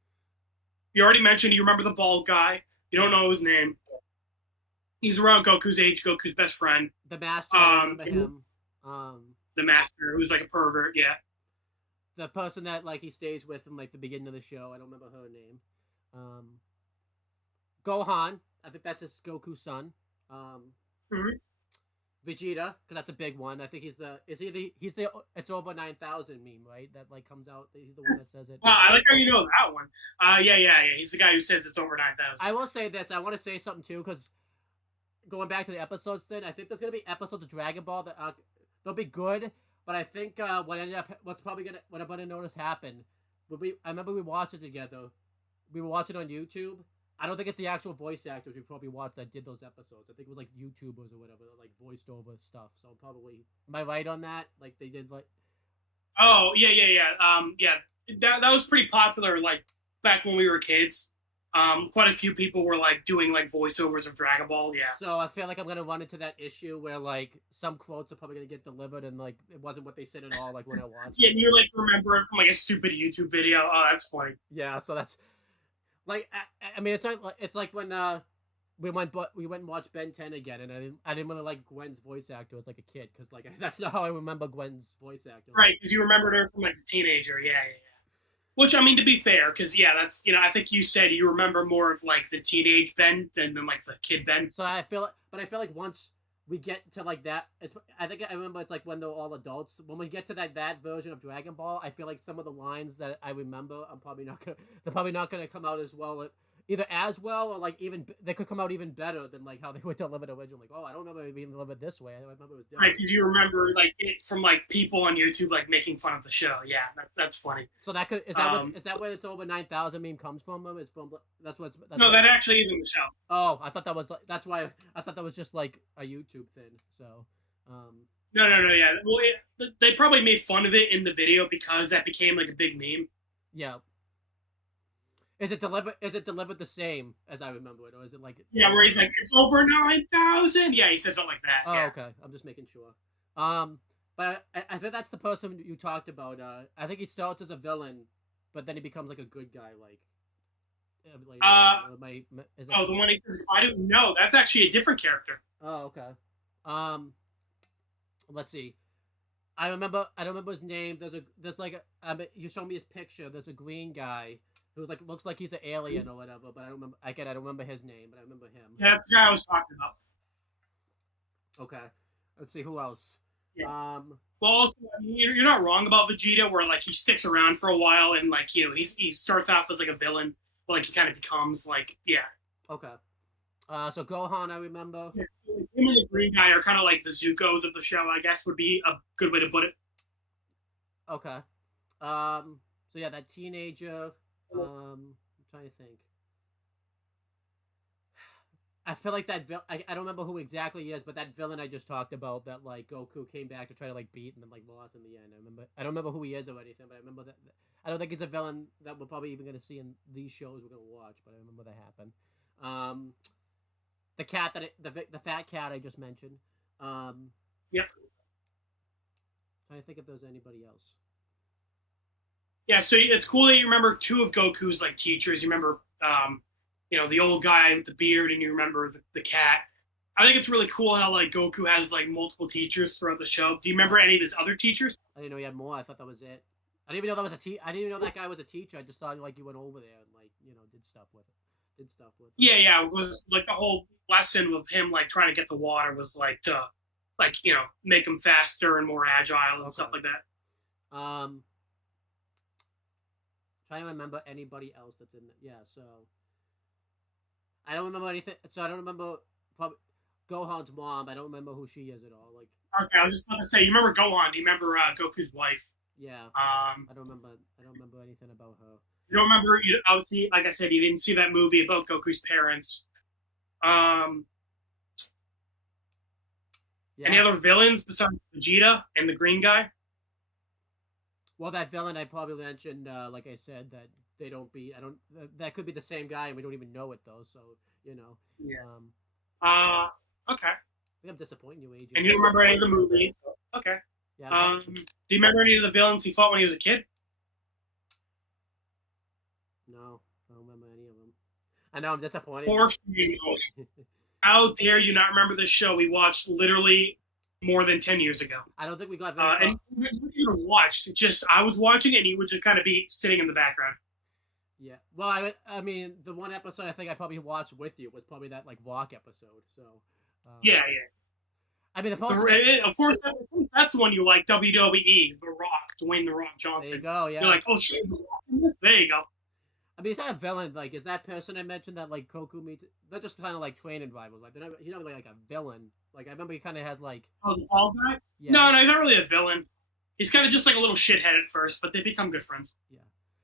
You already mentioned you remember the bald guy. You don't know his name. He's around Goku's age, Goku's best friend. The Master, I remember him. The Master, who's like a pervert, yeah. The person that like he stays with in like the beginning of the show, I don't remember her name. Gohan, I think that's his Goku's son. Vegeta, because that's a big one. I think he's the it's over 9,000 meme, right? That like comes out. He's the one that says it. Wow, I like how you know that one. Yeah. He's the guy who says it's over 9,000. I will say this. I want to say something too, because going back to the episodes thing, I think there's gonna be episodes of Dragon Ball that they'll be good, but I think what I'm gonna notice happen. I remember we watched it together. We were watching it on YouTube. I don't think it's the actual voice actors we probably watched that did those episodes. I think it was like YouTubers or whatever that like voiced over stuff. So probably am I right on that? Like they did like. Oh yeah. Yeah, that was pretty popular. Like back when we were kids, quite a few people were like doing like voiceovers of Dragon Ball. Yeah. So I feel like I'm gonna run into that issue where like some quotes are probably gonna get delivered and like it wasn't what they said at all. Like when I watched Yeah, it. and you like remember it from like a stupid YouTube video. Oh, that's funny. Yeah, so that's like I mean it's like when we went and watched Ben 10 again, and I didn't really like Gwen's voice actor as like a kid because like that's not how I remember Gwen's voice actor. Right, because you remembered her from like a teenager. Yeah. Which I mean, to be fair, because yeah, that's I think you said you remember more of like the teenage Ben than like the kid Ben. So I feel like once we get to like that, I think I remember it's like when they're all adults. When we get to that version of Dragon Ball, I feel like some of the lines that I remember, they're probably not gonna come out as well. Either as well or like even they could come out even better than like how they were delivered originally. Like, oh, I don't remember it being delivered this way. I remember it was different. Right, because you remember like it from like people on YouTube like making fun of the show. Yeah, that's funny. So is that where it's over 9,000 meme comes from? Is from no, that actually is in the show. Oh, I thought that was like, that's why I thought that was just like a YouTube thing. So, No, yeah. Well, they probably made fun of it in the video because that became like a big meme. Yeah. Is it delivered the same as I remember it, or is it like? Yeah, where he's like, it's over 9,000. Yeah, he says something like that. Oh, yeah. okay. I'm just making sure. But I think that's the person you talked about. I think he starts as a villain, but then he becomes like a good guy. The one he says, I don't know. That's actually a different character. Oh, okay. Let's see. I don't remember his name. You showed me his picture. There's a green guy who's like looks like he's an alien or whatever, but I don't remember his name, but I remember him. Yeah, that's the guy I was talking about. Okay. Let's see who else. Yeah. Well, also, I mean, you're not wrong about Vegeta, where like he sticks around for a while and like he starts off as like a villain, but like he kind of becomes like Okay. So Gohan, I remember. Yeah, him and the green guy are kind of like the Zuko's of the show, I guess would be a good way to put it. Okay. So yeah, that teenager. I'm trying to think. I feel like that I don't remember who exactly he is, but that villain I just talked about that like Goku came back to try to like beat and then like lost in the end. I don't remember who he is or anything, but I remember that. I don't think it's a villain that we're probably even going to see in these shows we're going to watch, but I remember that happened. The cat the fat cat I just mentioned. Yep. Trying to think if there's anybody else. Yeah, so it's cool that you remember two of Goku's like teachers. You remember, the old guy with the beard, and you remember the cat. I think it's really cool how like Goku has like multiple teachers throughout the show. Do you remember any of his other teachers? I didn't know he had more. I thought that was it. I didn't even know that was I didn't even know that guy was a teacher. I just thought like he went over there and like did stuff with it. Yeah. It was like the whole lesson of him like trying to get the water was like to make him faster and more agile and stuff like that. Trying to remember anybody else that's in there. Yeah, so I don't remember anything. So I don't remember probably Gohan's mom. I don't remember who she is at all. Like, okay, I was just about to say, you remember Gohan? Do you remember Goku's wife? Yeah. I don't remember anything about her. You don't remember? Obviously, like I said, you didn't see that movie about Goku's parents. Yeah. Any other villains besides Vegeta and the green guy? Well, that villain I probably mentioned, like I said, that they don't be. That could be the same guy, and we don't even know it though. So Yeah. Okay. I think I'm disappointing you, AJ. And you don't remember any of the movies? Okay. Yeah. Do you remember any of the villains he fought when he was a kid? No, I don't remember any of them. I know I'm disappointed. Poor How dare you not remember this show we watched literally more than 10 years ago? I don't think we got very far. And you watched. I was watching it, and you would just kind of be sitting in the background. Yeah. Well, I mean, the one episode I think I probably watched with you was probably that like Rock episode. So. Yeah. I mean, of course, that's the one you like. WWE, The Rock, Dwayne The Rock Johnson. There you go. Yeah. You're like, oh shit, there you go. I mean, he's not a villain. Like, is that person I mentioned that like Goku meets? They're just kind of like training rivals. Like, he's not really like a villain. Like, I remember he kind of has like. Oh, the tall guy? Yeah. No, he's not really a villain. He's kind of just like a little shithead at first, but they become good friends. Yeah,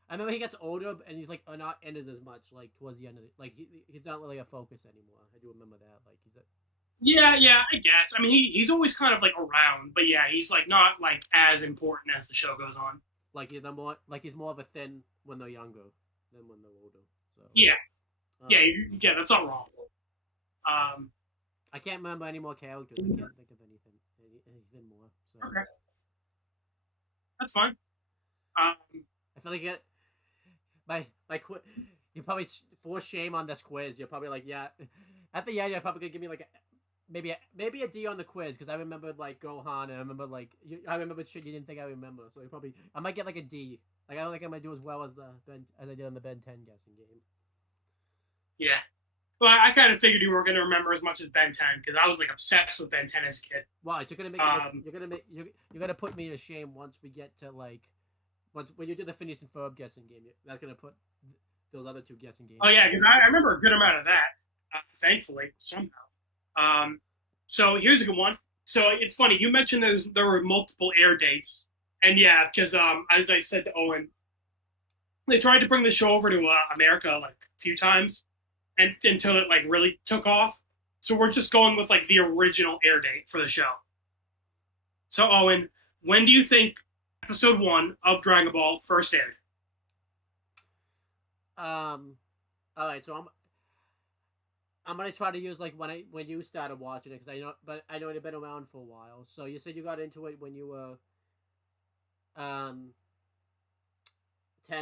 I remember he gets older and he's like not in as much like towards the end of it. Like he's not really a focus anymore. I do remember that. Like Yeah, yeah, I guess. I mean, he's always kind of like around, but yeah, he's like not like as important as the show goes on. Like he's more of a thin when they're younger than when they're older. So Yeah, yeah, um, yeah. That's not wrong. Um, I can't remember any more characters. I can't think of anything more. So okay, that's fine. Um, I feel like my you probably for shame on this quiz. You're probably like, yeah. At the end, you're probably gonna give me like maybe a D on the quiz because I remember like Gohan and I remember I remember shit you didn't think I remember. So I might get like a D. Like I don't think I'm gonna do as well as as I did on the Ben 10 guessing game. yeah. Well, I kind of figured you weren't going to remember as much as Ben 10 because I was like obsessed with Ben 10 as a kid. Well, you're gonna put me to shame once we get to like when you do the Phineas and Ferb guessing game. That's gonna put those other two guessing games. Oh yeah, because I remember a good amount of that. Thankfully, somehow. So here's a good one. So it's funny you mentioned there were multiple air dates, and yeah, because as I said to Owen, they tried to bring the show over to America like a few times, and until it like really took off. So we're just going with like the original air date for the show. So Owen, when do you think episode 1 of Dragon Ball first aired? All right, so I'm gonna try to use like when you started watching it because I know it had been around for a while. So you said you got into it when you were 10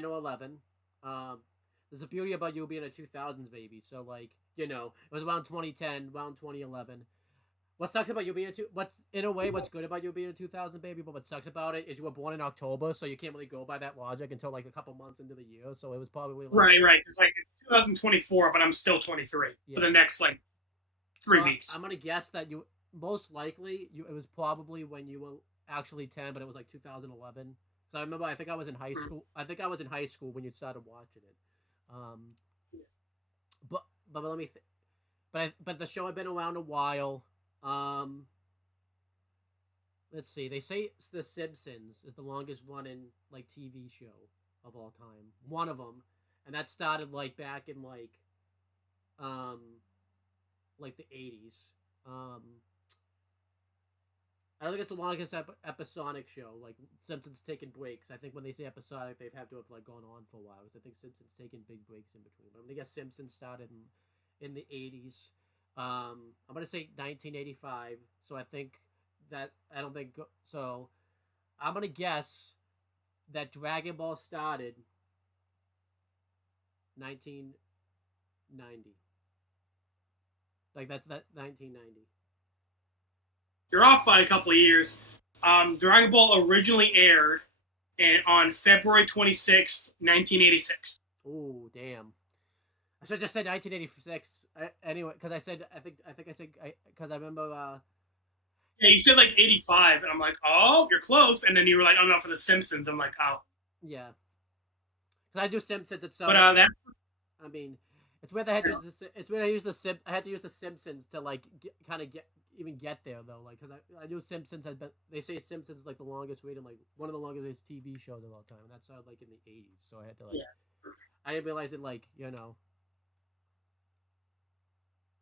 or 11. There's a beauty about you being a 2000s baby. So like it was around 2010, around 2011. What sucks about you being what's good about you being a 2000 baby, but what sucks about it is you were born in October, so you can't really go by that logic until like a couple months into the year. So it was probably like, right. It's like it's 2024, but I'm still 23 for the next like 3 weeks. I'm gonna guess that you most likely it was probably when you were actually 10, but it was like 2011. So I remember I think I was in high school. I think I was in high school when you started watching it. But let me but the show had been around a while. Let's see. They say The Simpsons is the longest running like TV show of all time. One of them, and that started like back in like the 80s. I don't think it's the longest episodic show. Like Simpsons taking breaks. I think when they say episodic, they've had to have like gone on for a while. I think Simpsons taking big breaks in between. But I'm gonna guess Simpsons started in the 80s. I'm gonna say 1985. So I think that I don't think so. I'm gonna guess that Dragon Ball started 1990. Like that's that 1990. You're off by a couple of years. Dragon Ball originally aired on February 26th, 1986. Oh damn! I should have just said 1986 anyway, because I said I think I said because I remember. Yeah, you said like 85, and I'm like, oh, you're close. And then you were like, oh no, for The Simpsons. I'm like, oh. Yeah. Because I do Simpsons itself. But I mean, it's weird I had to use I had to use the Simpsons to like even get there though, like because I knew Simpsons had been. They say Simpsons is like the longest rated, like one of the longest TV shows of all time, and that started like in the 80s. So I had to like. Yeah. I didn't realize it like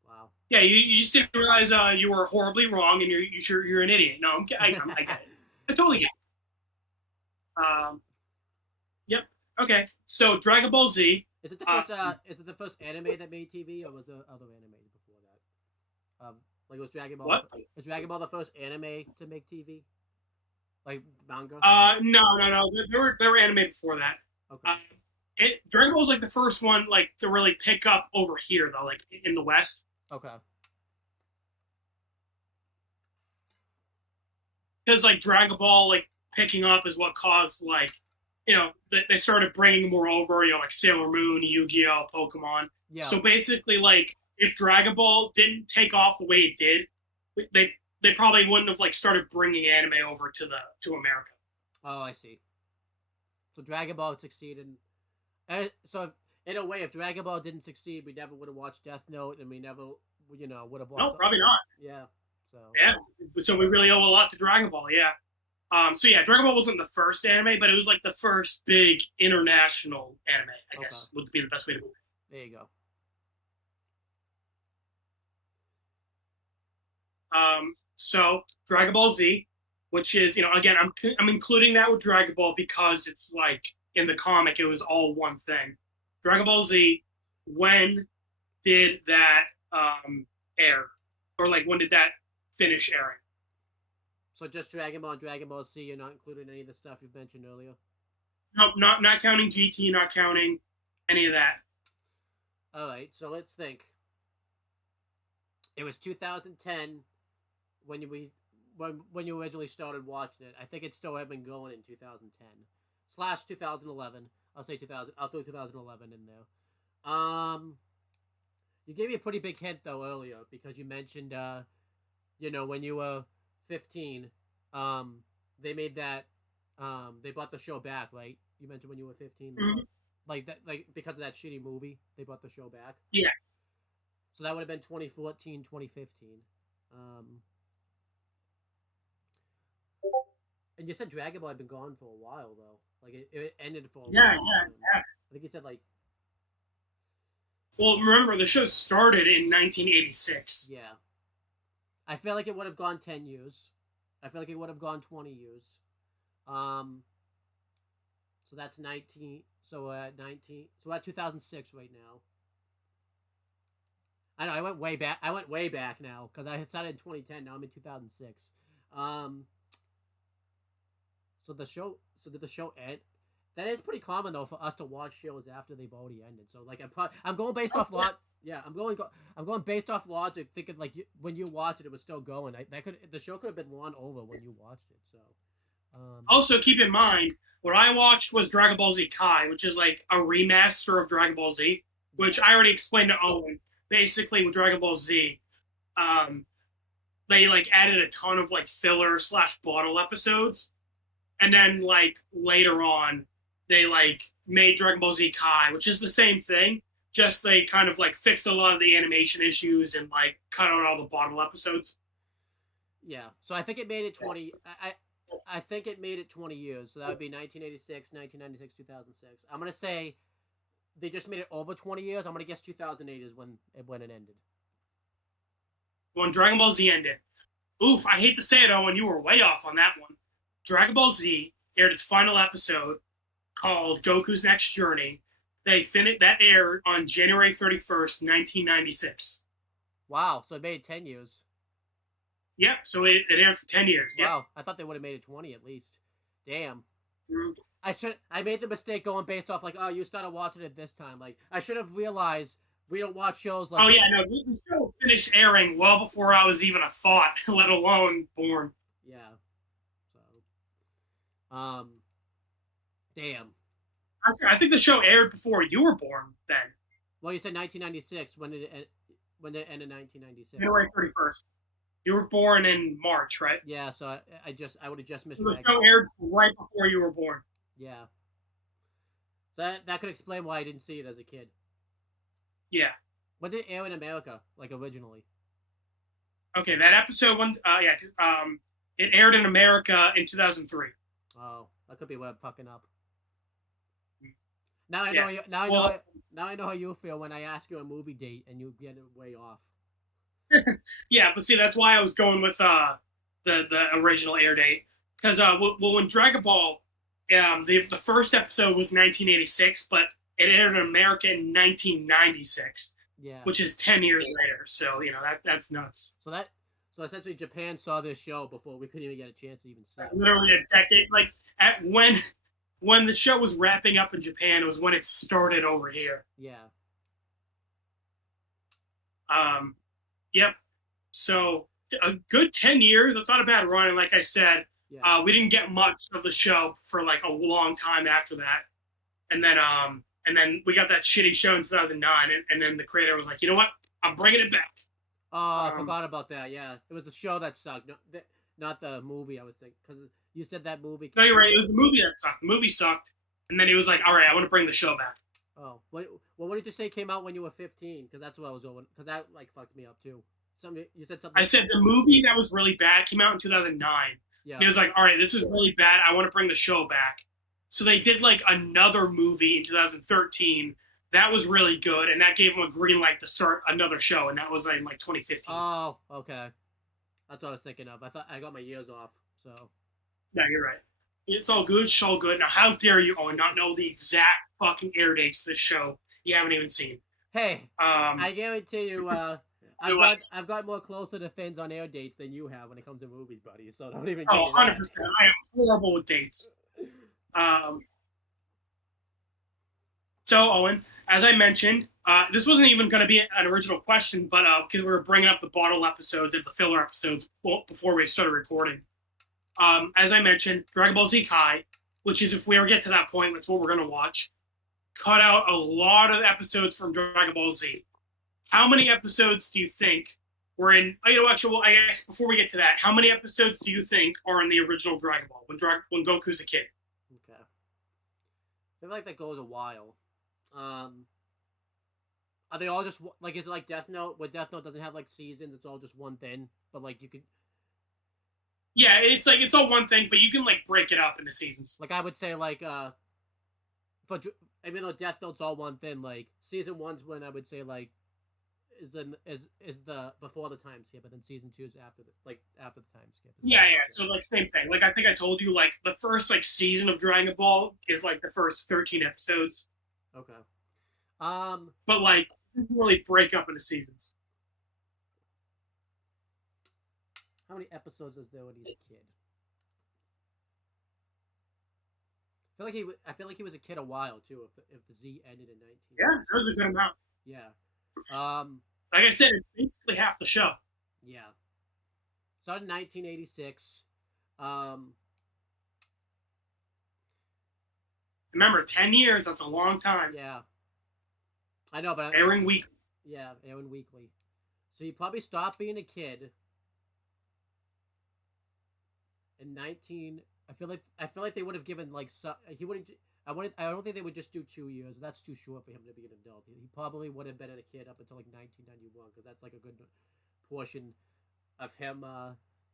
Wow. Yeah, you just didn't realize you were horribly wrong, and you're an idiot. No, I get it. I totally get it. Yep. Okay. So Dragon Ball Z. Is it the first? Is it the first anime that made TV, or was there other animes before that? Like was Dragon Ball? What? Was Dragon Ball the first anime to make TV? Like manga? No. There were anime before that. Okay. Dragon Ball was like the first one like to really pick up over here though, like in the West. Okay. Because like Dragon Ball like picking up is what caused like they started bringing more over, like Sailor Moon, Yu-Gi-Oh, Pokemon. Yeah. So basically, like if Dragon Ball didn't take off the way it did, they probably wouldn't have like started bringing anime over to America. Oh, I see. So Dragon Ball succeeded, and so in a way, if Dragon Ball didn't succeed, we never would have watched Death Note, and we never, would have watched. No, probably not. Yeah. So. Yeah. So we really owe a lot to Dragon Ball. Yeah. So yeah, Dragon Ball wasn't the first anime, but it was like the first big international anime. I guess would be the best way to put it. There you go. So Dragon Ball Z, which is, again, I'm including that with Dragon Ball because it's like in the comic it was all one thing. Dragon Ball Z, when did that air, or like when did that finish airing? So just Dragon Ball and Dragon Ball Z. You're not including any of the stuff you've mentioned earlier. No, not counting GT, not counting any of that. All right, so let's think. It was 2010 when you originally started watching it. I think it still had been going in 2010 / 2011. I'll say 2000. I'll throw 2011 in there. You gave me a pretty big hint though earlier because you mentioned, when you were 15, they made that, they brought the show back, right? You mentioned when you were 15, Mm-hmm. like that, like because of that shitty movie, they brought the show back. Yeah. So that would have been 2014, 2015. And you said Dragon Ball had been gone for a while though. Like it ended for a while. Yeah. I think you said like. Well, remember the show started in 1986. Yeah. I feel like it would have gone 10 years. I feel like it would have gone 20 years. So that's 19. So we're at 19. So we're at 2006 right now. I know I went way back. I went way back now because I had started in 2010. Now I'm in 2006. So did the show end? That is pretty common though for us to watch shows after they've already ended. So like I'm going based off lot. Yeah, I'm going based off logic, thinking like when you watch it, it was still going. The show could have been long over when you watched it. So. Also, keep in mind what I watched was Dragon Ball Z Kai, which is like a remaster of Dragon Ball Z, which I already explained to Owen. Basically, with Dragon Ball Z, they like added a ton of like filler / bottle episodes, and then like later on, they like made Dragon Ball Z Kai, which is the same thing. Just they kind of like fixed a lot of the animation issues and like cut out all the bottle episodes. Yeah, so I think it made it 20. I think it made it 20 years. So that would be 1986, 1996, 2006. I'm gonna say they just made it over 20 years. I'm gonna guess 2008 is when it ended. When Dragon Ball Z ended. Oof, I hate to say it, Owen, you were way off on that one. Dragon Ball Z aired its final episode called Goku's Next Journey. That aired on January 31st, 1996. Wow, so it made 10 years. Yep, so it aired for 10 years. Yep. Wow, I thought they would have made it 20 at least. Damn. Mm. I made the mistake going based off like, oh, you started watching it this time. Like I should have realized we don't watch shows like. Oh yeah, no, the show finished airing well before I was even a thought, let alone born. Yeah. So. Damn. I think the show aired before you were born. Then. Well, you said 1996. When did it end in 1996? January 31st. You were born in March, right? Yeah, so I would have just missed. So the show aired right before you were born. Yeah. So that could explain why I didn't see it as a kid. Yeah. When did it air in America, like originally? Okay, that episode it aired in America in 2003. Oh, that could be where I'm fucking up. Now I know. Now I know how you feel when I ask you a movie date and you get it way off. Yeah, but see, that's why I was going with the original air date, because when Dragon Ball, the first episode was 1986, but it aired in America in 1996. Yeah, which is 10 years later. So that's nuts. So essentially, Japan saw this show before we couldn't even get a chance to even see it. Literally a decade. Like when the show was wrapping up in Japan, it was when it started over here. Yeah. Yep. So a good 10 years. That's not a bad run. And like I said, we didn't get much of the show for like a long time after that. And then we got that shitty show in 2009. And then the creator was like, you know what? I'm bringing it back. Oh, I forgot about that. Yeah. It was the show that sucked. Not the movie, I was thinking. Because you said that movie. No, you're right. It was the movie that sucked. The movie sucked. And then he was like, all right, I want to bring the show back. Oh, well, what did you say came out when you were 15? Because that's what I was going. Because that like fucked me up too. You said something. I said the movie that was really bad came out in 2009. Yeah. He was like, all right, this is really bad. I want to bring the show back. So they did like another movie in 2013 that was really good, and that gave him a green light to start another show, and that was in like 2015. Oh, okay. That's what I was thinking of. I thought I got my years off. So. Yeah, you're right. It's all good. It's all good. Now, how dare you, Owen, not know the exact fucking air dates for this show you haven't even seen? Hey, I guarantee you, I've got more closer to things on air dates than you have when it comes to movies, buddy. So don't even. Oh, 100%. I am horrible with dates. So, Owen, as I mentioned, this wasn't even going to be an original question, but because we were bringing up the bottle episodes and the filler episodes before we started recording. As I mentioned, Dragon Ball Z Kai, which is, if we ever get to that point, that's what we're going to watch, cut out a lot of episodes from Dragon Ball Z. How many episodes do you think were in... actually, well, I guess before we get to that, how many episodes do you think are in the original Dragon Ball when Goku's a kid? Okay. I feel like that goes a while. Are they all just, like, is it like Death Note, where Death Note doesn't have, like, seasons, it's all just one thing, but, like, you could... Yeah, it's like, it's all one thing, but you can, like, break it up into seasons. Like, I would say, like, even though Death Note's all one thing, like, season 1's when I would say, like, is the before the time skip, and then season 2 is after the time skip. Yeah. So, like, same thing. Like, I think I told you, like, the first, like, season of Dragon Ball is, like, the first 13 episodes. Okay. But, like, you can really break up into seasons. How many episodes is there when he's a kid? I feel like he was a kid a while too. If the Z ended in 19. Yeah, there's a good amount. Yeah. Like I said, it's basically half the show. Yeah. Started in 1986. Remember, 10 years. That's a long time. Yeah. I know, but airing weekly. Yeah, airing weekly. So you probably stopped being a kid in 19. I feel like they would have given like he wouldn't. I don't think they would just do 2 years. That's too short for him to be an adult. He probably would have been a kid up until like 1991, because that's like a good portion of him.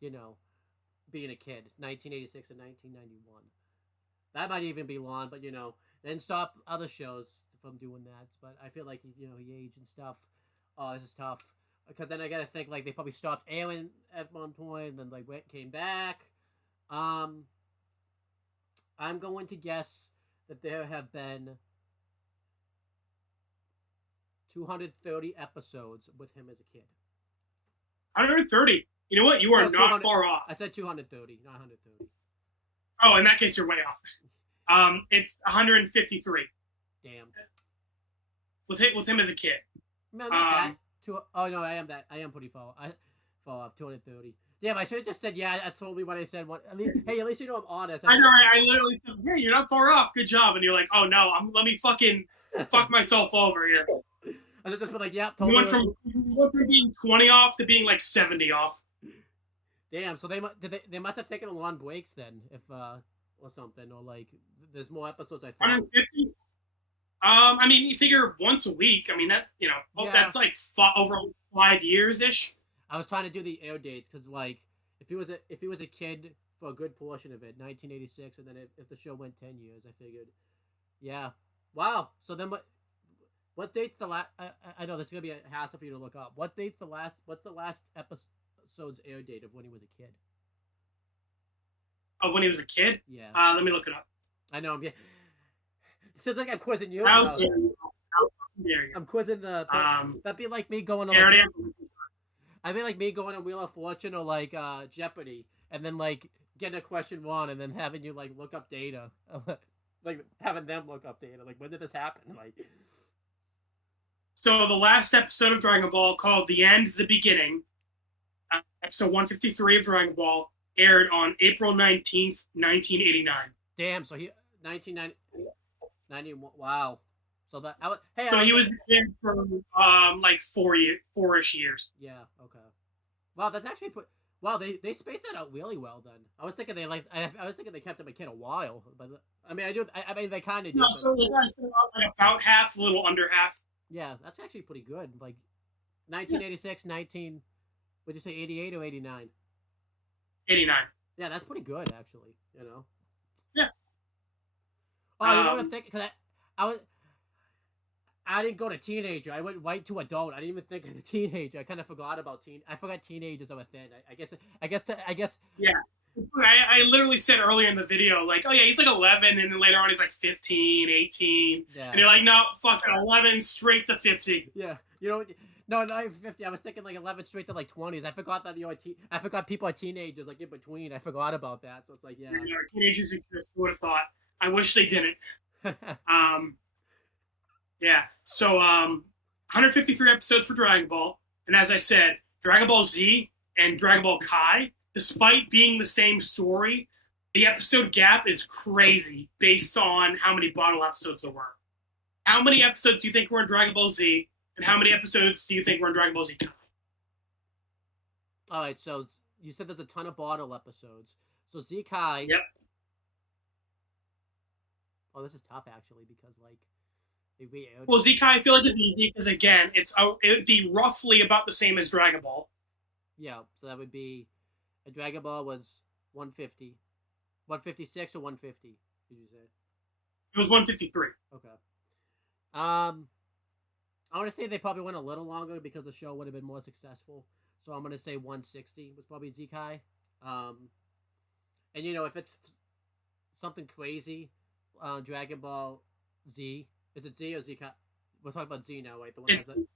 Being a kid, 1986 and 1991. That might even be long, but then stop other shows from doing that. But I feel like he aged and stuff. Oh, this is tough, because then I gotta think like they probably stopped airing at one point, and then like came back. I'm going to guess that there have been 230 episodes with him as a kid. 130. You know what? You are not far off. I said 230, not 130. Oh, in that case, you're way off. It's 153. Damn. With him as a kid. No, not that. Oh no, I am pretty far. I fall off 230. Damn, I should have just said, yeah, that's totally what I said. At least you know I'm honest. I know, I literally said, hey, you're not far off. Good job. And you're like, oh, no, let me fucking fuck myself over here. I just been like, yeah, totally. You went from being 20 off to being like 70 off. Damn, so they must have taken a long breaks then, or something, or like, there's more episodes, I think. 150? I mean, you figure once a week. I mean, that, that's like over 5 years-ish. I was trying to do the air dates because, like, if he was a kid for a good portion of it, 1986, and then if the show went 10 years, I figured, yeah, wow. So then what date's the last? I know this is gonna be a hassle for you to look up. What's the last episode's air date of when he was a kid? Of when he was a kid? Yeah. Let me look it up. I know. It sounds like I'm quizzing you. How dare you? I'm quizzing the. That'd be like me going on. I'd be like me going on Wheel of Fortune or like Jeopardy, and then like getting a question wrong, and then having you like look up data, like having them look up data. Like, when did this happen? Like, so the last episode of Dragon Ball, called "The End, the Beginning," episode 153 of Dragon Ball, aired on April 19th, 1989. Damn. So he 1991. Wow. So that he was a kid for like 4-ish years. Yeah. Okay. Wow, that's actually wow. They spaced that out really well. Then I was thinking they kept him a kid a while, but I mean they kind of did. No, so like about half, a little under half. Yeah, that's actually pretty good. Like 1986, 19. Would you say 88 or 89? 89. Yeah, that's pretty good actually. Yeah. Oh, you know what I'm thinking? Because I didn't go to teenager. I went right to adult. I didn't even think of the teenager. I kind of forgot about I forgot teenagers are a thing. I guess. Yeah. I literally said earlier in the video, like, oh yeah, he's like 11, and then later on he's like 15, 18. Yeah. And you're like, no, fucking 11 straight to 50. Yeah. You know, no, not even 50. I was thinking like 11 straight to like 20s. I forgot that I forgot people are teenagers like in between. I forgot about that. So it's like, yeah. Teenagers exist. Who would have thought? I wish they didn't. Yeah. So 153 episodes for Dragon Ball, and as I said, Dragon Ball Z and Dragon Ball Kai, despite being the same story, the episode gap is crazy based on how many bottle episodes there were. How many episodes do you think were in Dragon Ball Z, and how many episodes do you think were in Dragon Ball Z Kai? All right, so you said there's a ton of bottle episodes. So Z Kai. Yep. Oh, this is tough actually because like. Well, Z Kai I feel like is easy because again, it would be roughly about the same as Dragon Ball. Yeah, so that would be. A Dragon Ball was 150, 156 or 150. Did you say? It was 153. Okay. I want to say they probably went a little longer because the show would have been more successful. So I'm gonna say 160 was probably Z Kai. And you know if it's something crazy, Dragon Ball Z. Is it Z or Z Kai? We're talking about Z now, right? The one it's, that,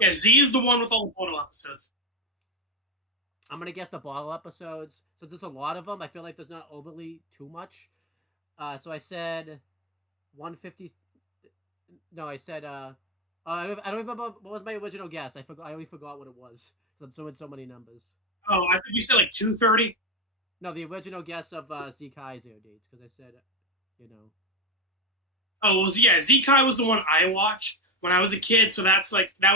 yeah, Z is the one with all the bottle episodes. I'm gonna guess the bottle episodes. Since there's a lot of them, I feel like there's not overly too much. So I said 150. No, I said I don't remember what was my original guess. I already forgot what it was. I'm so in so many numbers. Oh, I think you said like 230. No, the original guess of Z Kai's air dates because I said, you know. Oh well, yeah, Z Kai was the one I watched when I was a kid, so that was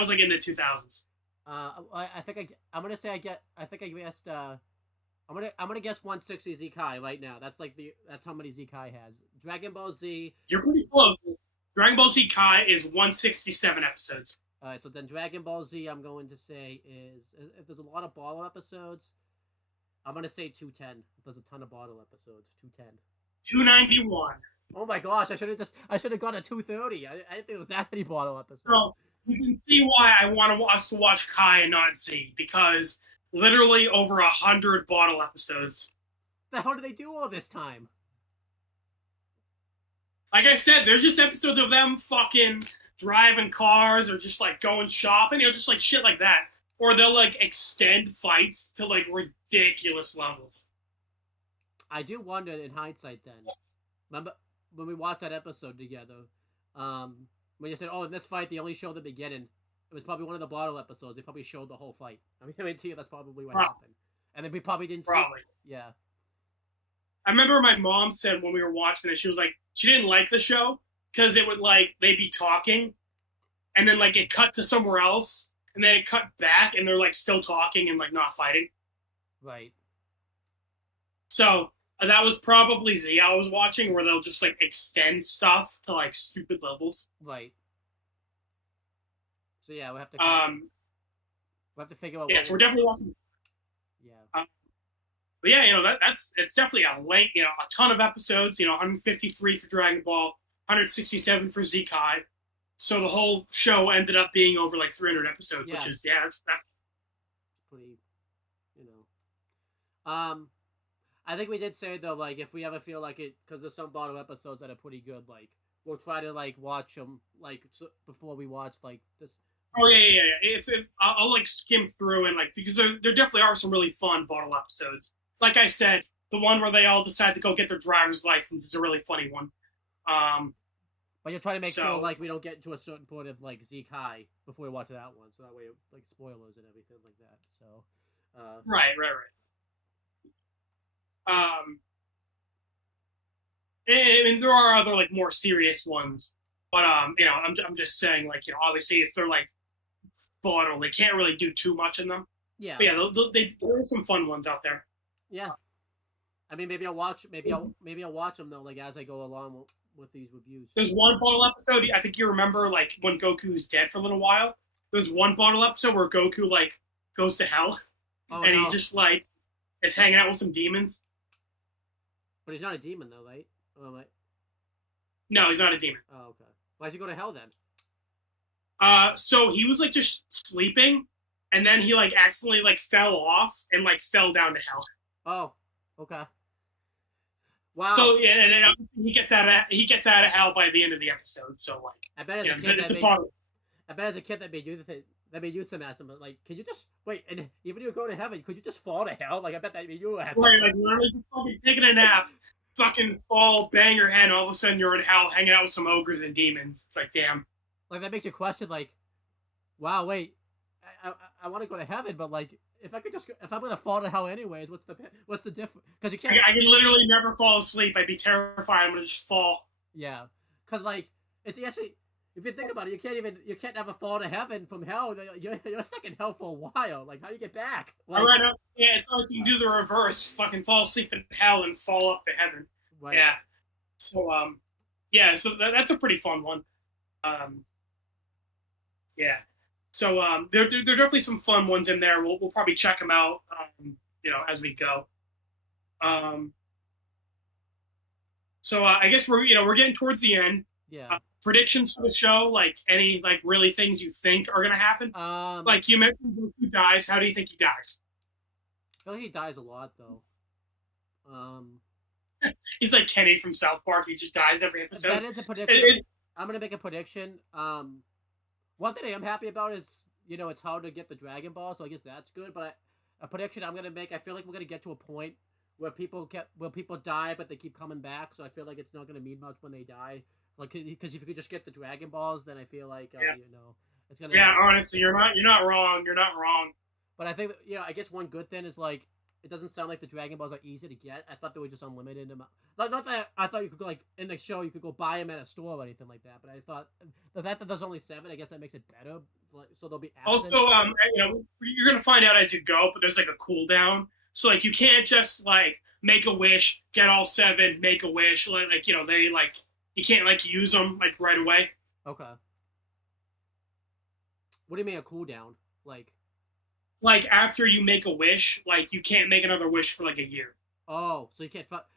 like in the 2000s. I think I'm gonna say I guessed I'm gonna guess 160 Z Kai right now. That's how many Z Kai has. Dragon Ball Z. You're pretty close. Dragon Ball Z Kai is 167 episodes. All right, so then Dragon Ball Z I'm going to say is if there's a lot of bottle episodes, I'm gonna say 210. If there's a ton of bottle episodes, 210. 291. Oh my gosh! I should have gone to 230. I didn't think it was that many bottle episodes. So you can see why I want us to watch Kai and not Z, because literally over 100 bottle episodes. The hell do they do all this time? Like I said, there's just episodes of them fucking driving cars or just like going shopping, just like shit like that. Or they'll like extend fights to like ridiculous levels. I do wonder in hindsight then. Remember when we watched that episode together, when you said, oh, in this fight, they only showed the beginning. It was probably one of the bottle episodes. They probably showed the whole fight. I mean, to you, that's probably what happened. And then we probably didn't see. Yeah. I remember my mom said when we were watching it, she was like, she didn't like the show because it would like, they'd be talking and then like it cut to somewhere else and then it cut back and they're like still talking and like not fighting. Right. So that was probably Z I was watching where they'll just like extend stuff to like stupid levels. Right. So yeah, we have to. We have to figure out. Yes, we're definitely watching. Yeah. But yeah, it's definitely a length. A ton of episodes. 153 for Dragon Ball, 167 for Z Kai. So the whole show ended up being over like 300 episodes, which is that's pretty. I think we did say though, like if we ever feel like it, because there's some bottle episodes that are pretty good. Like we'll try to like watch them like before we watch like this. Oh yeah. If I'll like skim through and like because there definitely are some really fun bottle episodes. Like I said, the one where they all decide to go get their driver's license is a really funny one. But you're trying to make sure like we don't get into a certain point of like Z Kai before we watch that one, so that way like spoilers and everything like that. So. Right. And there are other like more serious ones, but I'm just saying like obviously if they're like bottle, they can't really do too much in them. Yeah. But yeah, there are some fun ones out there. Yeah. I mean, maybe I'll watch. Maybe I'll watch them though, like as I go along with these reviews. There's one bottle episode. I think you remember, like when Goku's dead for a little while. There's one bottle episode where Goku like goes to hell, and he just like is hanging out with some demons. But he's not a demon though, right? No, he's not a demon. Oh, okay. Why does he go to hell then? So he was like just sleeping, and then he like accidentally like fell off and like fell down to hell. Oh, okay. Wow. So yeah, and then he gets out of hell by the end of the episode. So like, I bet as you a know, kid it's that a made part. I bet as a kid that made you some ass. But like, can you just wait? And even if you go to heaven, could you just fall to hell? Like, I bet that made you had Right, something. like literally just fucking taking a nap, fucking fall, bang your head, and all of a sudden you're in hell hanging out with some ogres and demons. It's like, damn. Like that makes you question. Like, wow, wait, I want to go to heaven, but like, if I'm gonna fall to hell anyways, what's the difference? Because you can't. I can literally never fall asleep. I'd be terrified. I'm gonna just fall. Yeah, because like it's actually. If you think about it, you can't ever fall to heaven from hell. You're stuck in hell for a while. Like, how do you get back? Like, All right, yeah, it's not like you can do the reverse, fucking fall asleep in hell and fall up to heaven. right. Yeah. So yeah, so that's a pretty fun one. Um, yeah. So there are definitely some fun ones in there. We'll probably check them out, as we go. Um, so I guess we're getting towards the end. Yeah. Predictions for the show, like any like really things you think are gonna happen. Like you mentioned, Goku dies. How do you think he dies? I feel like he dies a lot though. He's like Kenny from South Park. He just dies every episode. That is a prediction. I'm gonna make a prediction. One thing I am happy about is it's hard to get the Dragon Ball, so I guess that's good. But a prediction I'm gonna make. I feel like we're gonna get to a point where people die, but they keep coming back. So I feel like it's not gonna mean much when they die. Like, because if you could just get the Dragon Balls, then I feel like it's gonna. Yeah, honestly, you're not wrong. You're not wrong. But I think I guess one good thing is like it doesn't sound like the Dragon Balls are easy to get. I thought they were just unlimited amount. Not that I thought you could like in the show you could go buy them at a store or anything like that. But I thought the fact that there's only 7, I guess that makes it better. So they'll be absent. Also, you're gonna find out as you go, but there's like a cooldown. So like you can't just like make a wish, get all 7, make a wish. They like you can't like use them like right away. Okay. What do you mean a cooldown? Like after you make a wish, like you can't make another wish for like a year. Oh, so you can't fuck.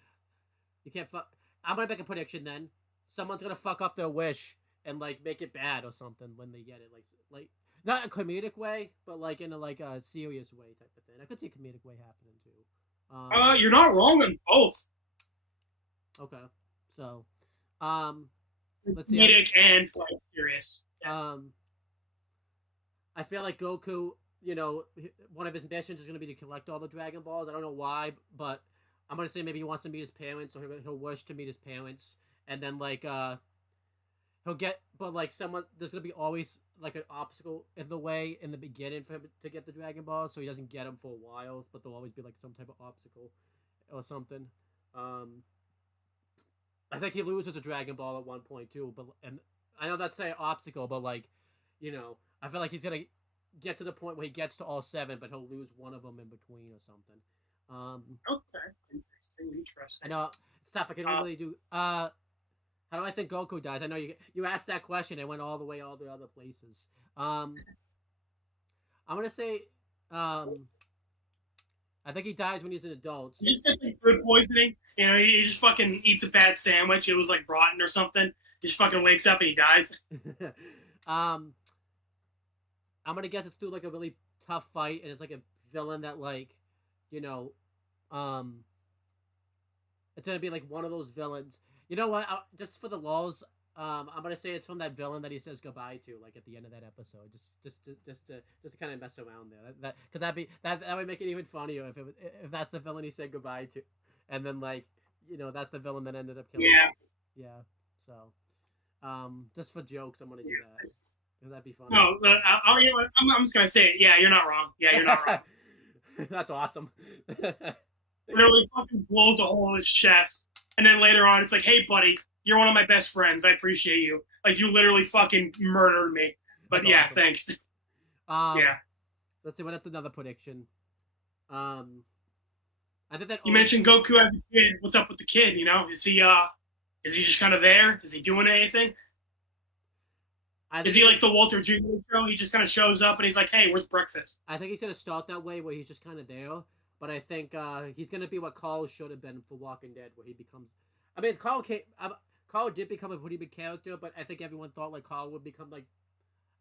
You can't fuck. I'm gonna make a prediction then. Someone's gonna fuck up their wish and like make it bad or something when they get it. Like not a comedic way, but like in a serious way type of thing. I could see a comedic way happening too. You're not wrong on both. Okay, so let's see. Comedic and like serious. I feel like Goku, one of his missions is going to be to collect all the Dragon Balls. I don't know why, but I'm going to say maybe he wants to meet his parents, or he'll wish to meet his parents, and then he'll get, but like there's going to be always like an obstacle in the way in the beginning for him to get the Dragon Balls, so he doesn't get them for a while, but there'll always be like some type of obstacle or something. I think he loses a Dragon Ball at one point too, and I know that's an obstacle, but I feel like he's gonna get to the point where he gets to all 7, but he'll lose one of them in between or something. Okay, interesting. I know stuff I can really do. How do I think Goku dies? I know you asked that question. It went all the other places. I'm gonna say, I think he dies when he's an adult. He just gets like food poisoning. He just fucking eats a bad sandwich. It was like rotten or something. He just fucking wakes up and he dies. I'm gonna guess it's through like a really tough fight, and it's like a villain that it's gonna be like one of those villains. You know what? Just for the lulz, I'm gonna say it's from that villain that he says goodbye to, like at the end of that episode, just to kind of mess around there. Because that would make it even funnier if that's the villain he said goodbye to, and then that's the villain that ended up killing him. Yeah. So, just for jokes, I'm gonna do that. That'd be fun. No, I'm just gonna say it. Yeah, you're not wrong. Yeah, you're not wrong. That's awesome. Literally fucking blows a hole in his chest, and then later on, it's like, "Hey, buddy, you're one of my best friends. I appreciate you. Like, you literally fucking murdered me." But That's yeah, awesome. thanks. Yeah. Let's see. That's another prediction. I think that You mentioned Goku as a kid. What's up with the kid? Is he just kind of there? Is he doing anything? Is he like the Walter Jr. show? He just kind of shows up and he's like, "Hey, where's breakfast?" I think he's gonna start that way, where he's just kind of there. But I think he's gonna be what Carl should have been for Walking Dead, where he becomes. I mean, Carl did become a pretty big character, but I think everyone thought like Carl would become like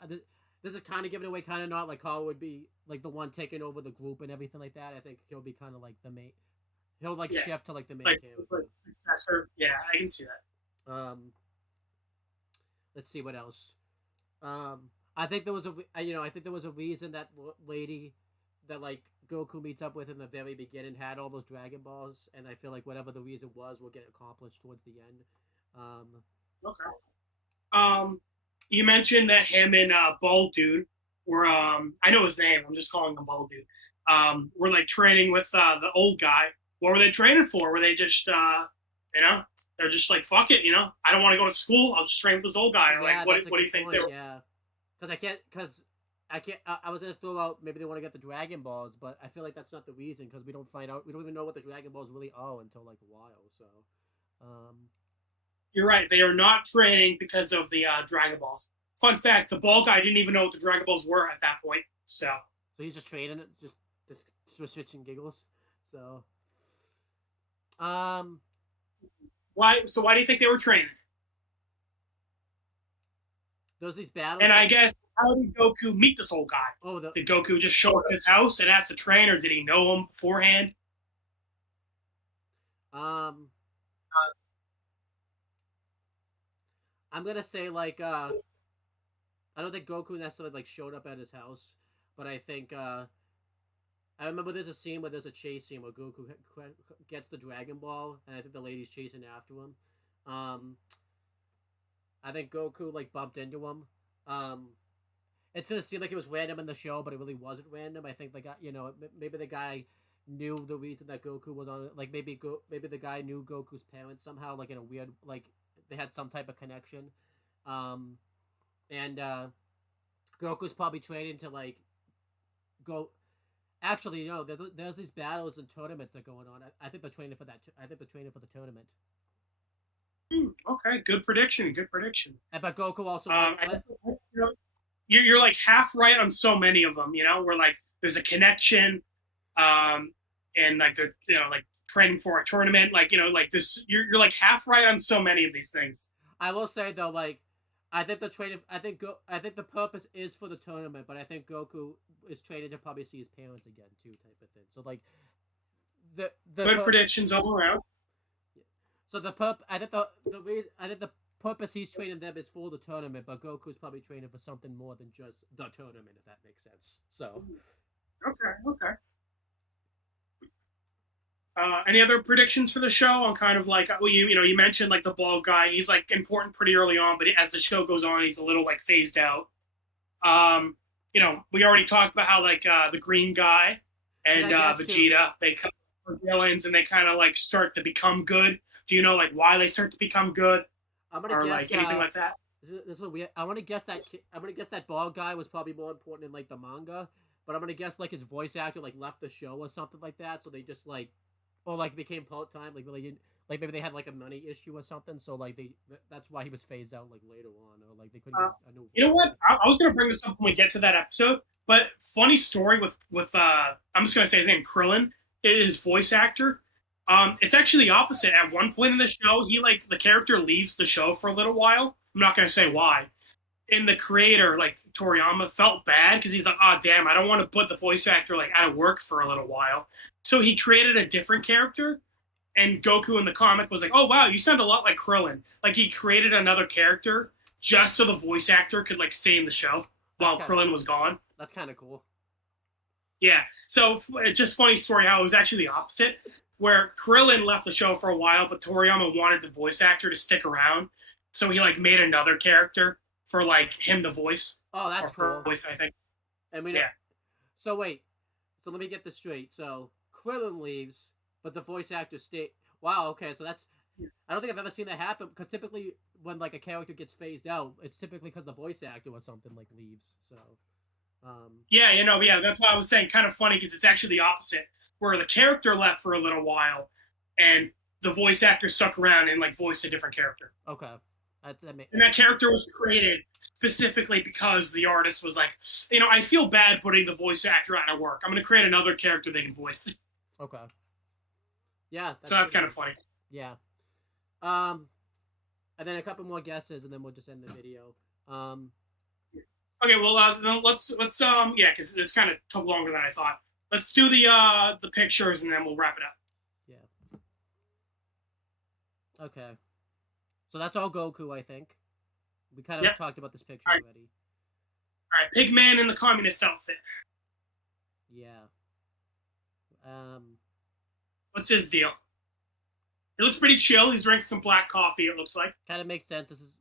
this is kind of giving away, kind of not. Like Carl would be like the one taking over the group and everything like that. I think he'll be kind of like the main. He'll like shift to like the main character. Successor. Yeah, I can see that. Let's see what else. I think there was I think there was a reason that lady that like Goku meets up with in the very beginning had all those Dragon Balls, and I feel like whatever the reason was will get accomplished towards the end. Okay. You mentioned that him and Bald Dude were I know his name. I'm just calling him Bald Dude. Were like training with the old guy. What were they training for? Were they just they're just like, fuck it, I don't want to go to school. I'll just train with this old guy. Or yeah, like, what do you think they were? Yeah, because I can't. I was gonna throw out maybe they want to get the Dragon Balls, but I feel like that's not the reason because we don't find out. We don't even know what the Dragon Balls really are until like a while. So, you're right. They are not training because of the Dragon Balls. Fun fact: the ball guy didn't even know what the Dragon Balls were at that point. So he's just training it, just switching giggles. So, why? So why do you think they were training? There's these battles. And I guess, how did Goku meet this old guy? Oh, did Goku just show up at his house and ask to train, or did he know him beforehand? I'm gonna say like I don't think Goku necessarily like showed up at his house, but I think I remember there's a scene where there's a chase scene where Goku gets the Dragon Ball, and I think the lady's chasing after him. I think Goku like bumped into him. It's gonna seem like it was random in the show, but it really wasn't random. I think the guy, maybe the guy knew the reason that Goku was on it. Like maybe the guy knew Goku's parents somehow, like in a weird, like they had some type of connection. And Goku's probably training to like go. Actually, there's these battles and tournaments that are going on. I think they're training for that. I think they're training for the tournament. Okay, good prediction. But Goku also. You're like half right on so many of them. Where like there's a connection, and like they're like training for a tournament. Like like this. You're like half right on so many of these things. I will say though, like I think the training. I think the purpose is for the tournament, but I think Goku is training to probably see his parents again too, type of thing. So like the good predictions all around. So I think the purpose he's training them is for the tournament, but Goku's probably training for something more than just the tournament, if that makes sense. So, okay. Any other predictions for the show on kind of like you mentioned like the bald guy, he's like important pretty early on, but as the show goes on, he's a little like phased out. We already talked about how like the green guy and Vegeta, they come for villains and they kind of like start to become good. Do you know like why they start to become good? I'm gonna guess, like anything like that. This is weird. I'm gonna guess that bald guy was probably more important in like the manga, but I'm gonna guess like his voice actor like left the show or something like that, so they just like, or like became part time, like really, like maybe they had like a money issue or something, so like that's why he was phased out like later on, or like they couldn't. You know what? I was gonna bring this up when we get to that episode, but funny story with I'm just gonna say his name, Krillin, his voice actor. It's actually the opposite. At one point in the show, the character leaves the show for a little while. I'm not going to say why. And the creator, like Toriyama, felt bad because he's like, oh, damn, I don't want to put the voice actor like out of work for a little while. So he created a different character, and Goku in the comic was like, oh, wow, you sound a lot like Krillin. Like he created another character just so the voice actor could like stay in the show while Krillin was gone. That's kind of cool. Yeah. So it's just funny story how it was actually the opposite. Where Krillin left the show for a while, but Toriyama wanted the voice actor to stick around, so he like made another character for like him the voice. Oh, that's cool. Voice, I think. Yeah. So wait, so let me get this straight. So Krillin leaves, but the voice actor stay. Wow. Okay, so that's. I don't think I've ever seen that happen because typically when like a character gets phased out, it's typically because the voice actor or something like leaves. So. Yeah. That's why I was saying kind of funny because it's actually the opposite. Where the character left for a little while, and the voice actor stuck around and like voiced a different character. Okay, and that character was created specifically because the artist was like, I feel bad putting the voice actor out of work. I'm going to create another character they can voice. Okay. Yeah. That's kind of funny. Yeah. And then a couple more guesses, and then we'll just end the video. Okay, well, no, let's yeah, because this kind of took longer than I thought. Let's do the pictures and then we'll wrap it up. Yeah. Okay. So that's all Goku, I think. We kind of Yep. talked about this picture All right. already. All right, Pigman in the communist outfit. Yeah. What's his deal? He looks pretty chill. He's drinking some black coffee. It looks like. Kind of makes sense. This is.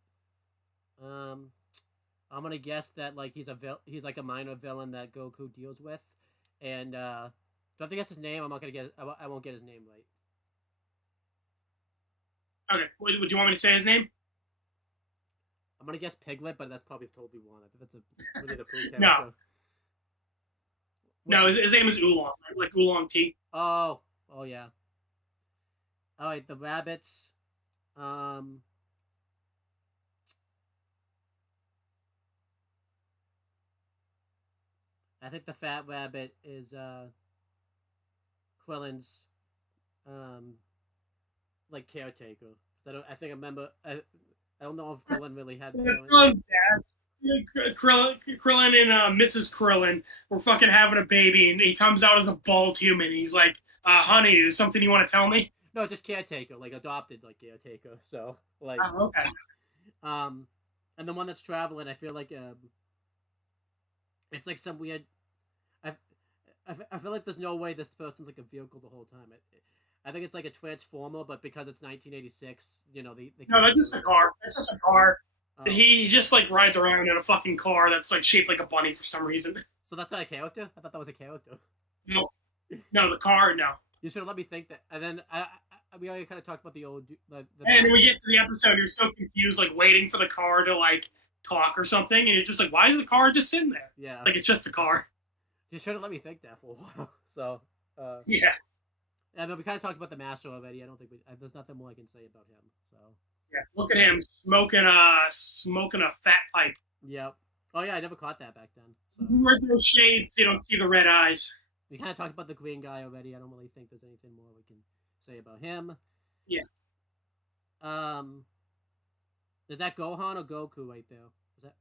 I'm gonna guess that like he's he's like a minor villain that Goku deals with, and do I have to guess his name? I'm not gonna get. I won't get his name right. Okay, do you want me to say his name? I'm gonna guess Piglet, but that's probably totally wrong. I think that's a Winnie the Pooh character. No. No, his name is Oolong, like Oolong tea. Oh yeah. All right, the rabbits. I think the fat rabbit is Krillin's like caretaker. I think I remember. I don't know if Krillin really had. That's Krillin's dad. Krillin and Mrs. Krillin were fucking having a baby, and he comes out as a bald human. He's like, "Honey, is something you want to tell me?" No, just caretaker, like adopted, like caretaker. So like, okay. And the one that's traveling, I feel like it's like some weird. I feel like there's no way this person's like a vehicle the whole time. I think it's like a transformer, but because it's 1986, you know, no, that's just a car. That's just a car. He just like rides around in a fucking car that's like shaped like a bunny for some reason. So that's not a character? I thought that was a character. No, the car, no. You should have let me think that. And then we already kind of talked about the old. And we get to the episode, you're so confused, like waiting for the car to like talk or something, and you're just like, why is the car just sitting there? Yeah, like it's just a car. You should have let me think that for a while. So. Yeah. And then we kind of talked about the master already. I don't think there's nothing more I can say about him. So. Yeah, look at him smoking a fat pipe. Yep. Oh yeah, I never caught that back then. So. Where's those shades? You don't see the red eyes. We kind of talked about the green guy already. I don't really think there's anything more we can say about him. Yeah. Is that Gohan or Goku right there? Is that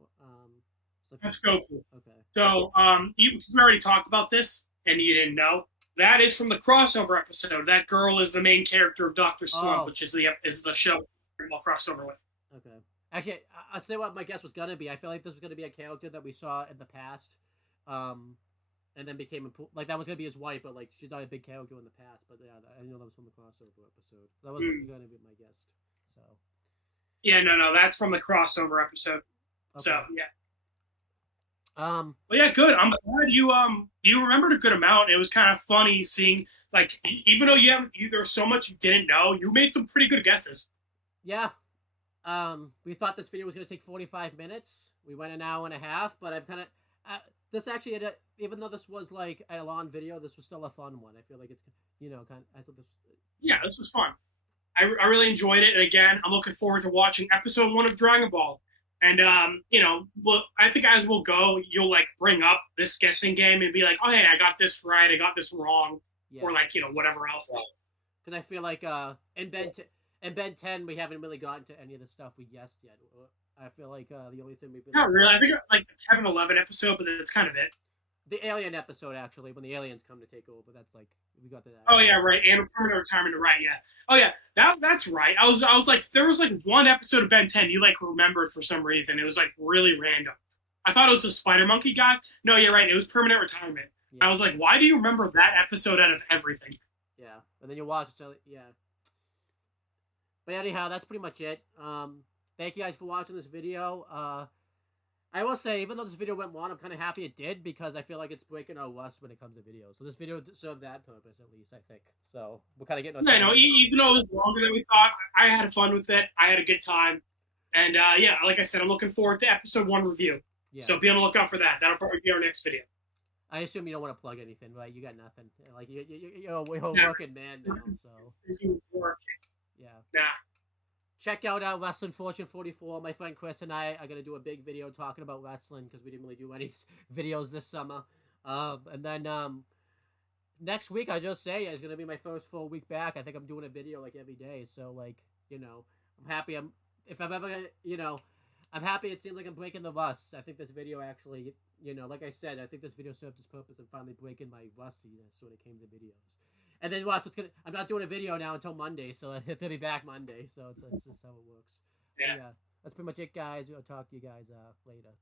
That's Goku. Okay. So we already talked about this, and you didn't know. That is from the crossover episode. That girl is the main character of Dr. Slump, which is the show we'll crossover with. Okay. Actually, I'd say what my guess was gonna be. I feel like this was gonna be a character that we saw in the past, and then became like that was gonna be his wife, but like she's not a big character in the past. But yeah, I know that was from the crossover episode. That was gonna be my guess. So. Yeah, no, that's from the crossover episode. Okay. So yeah. But yeah, good. I'm glad you remembered a good amount. It was kind of funny seeing like even though there was so much you didn't know, you made some pretty good guesses. Yeah. We thought this video was gonna take 45 minutes. We went an hour and a half, but I'm kind of this actually even though this was like a long video, this was still a fun one. I feel like it's I thought this. Yeah, this was fun. I really enjoyed it, and again, I'm looking forward to watching episode 1 of Dragon Ball. And I think as we'll go, you'll like bring up this guessing game and be like, "Oh, hey, I got this right, I got this wrong," or like whatever else. Because I feel like in Ben 10 we haven't really gotten to any of the stuff we guessed yet. I feel like the only thing we've not really. I think like the Kevin 11 episode, but that's kind of it. The alien episode, actually, when the aliens come to take over, that's like we got to that. Oh yeah, right. And permanent retirement, right? Yeah. Oh yeah, that's right. I was like, there was like one episode of Ben 10 you like remembered for some reason. It was like really random. I thought it was the Spider Monkey guy. No, you're right. It was permanent retirement. Yeah. I was like, why do you remember that episode out of everything? Yeah, and then you watch it. Yeah. But anyhow, that's pretty much it. Thank you guys for watching this video. I will say, even though this video went long, I'm kind of happy it did because I feel like it's breaking our rust when it comes to videos. So this video served that purpose, at least, I think. So we're kind of getting... Yeah, no, even though it was longer than we thought, I had fun with it. I had a good time. And yeah, like I said, I'm looking forward to episode 1 review. Yeah. So be on the lookout for that. That'll probably be our next video. I assume you don't want to plug anything, right? You got nothing. Like, you're a working man now, so... Yeah. Nah. Check out Wrestling Fortune 44. My friend Chris and I are going to do a big video talking about wrestling because we didn't really do any videos this summer. And then next week, I just say, is going to be my first full week back. I think I'm doing a video like every day. So, like, I'm happy. If I'm ever, I'm happy. It seems like I'm breaking the rust. I think this video actually, you know, like I said, I think this video served its purpose in finally breaking my rustiness when it came to videos. And then watch, I'm not doing a video now until Monday, so it's gonna be back Monday. So it's just how it works. Yeah. But yeah, that's pretty much it, guys. I'll talk to you guys later.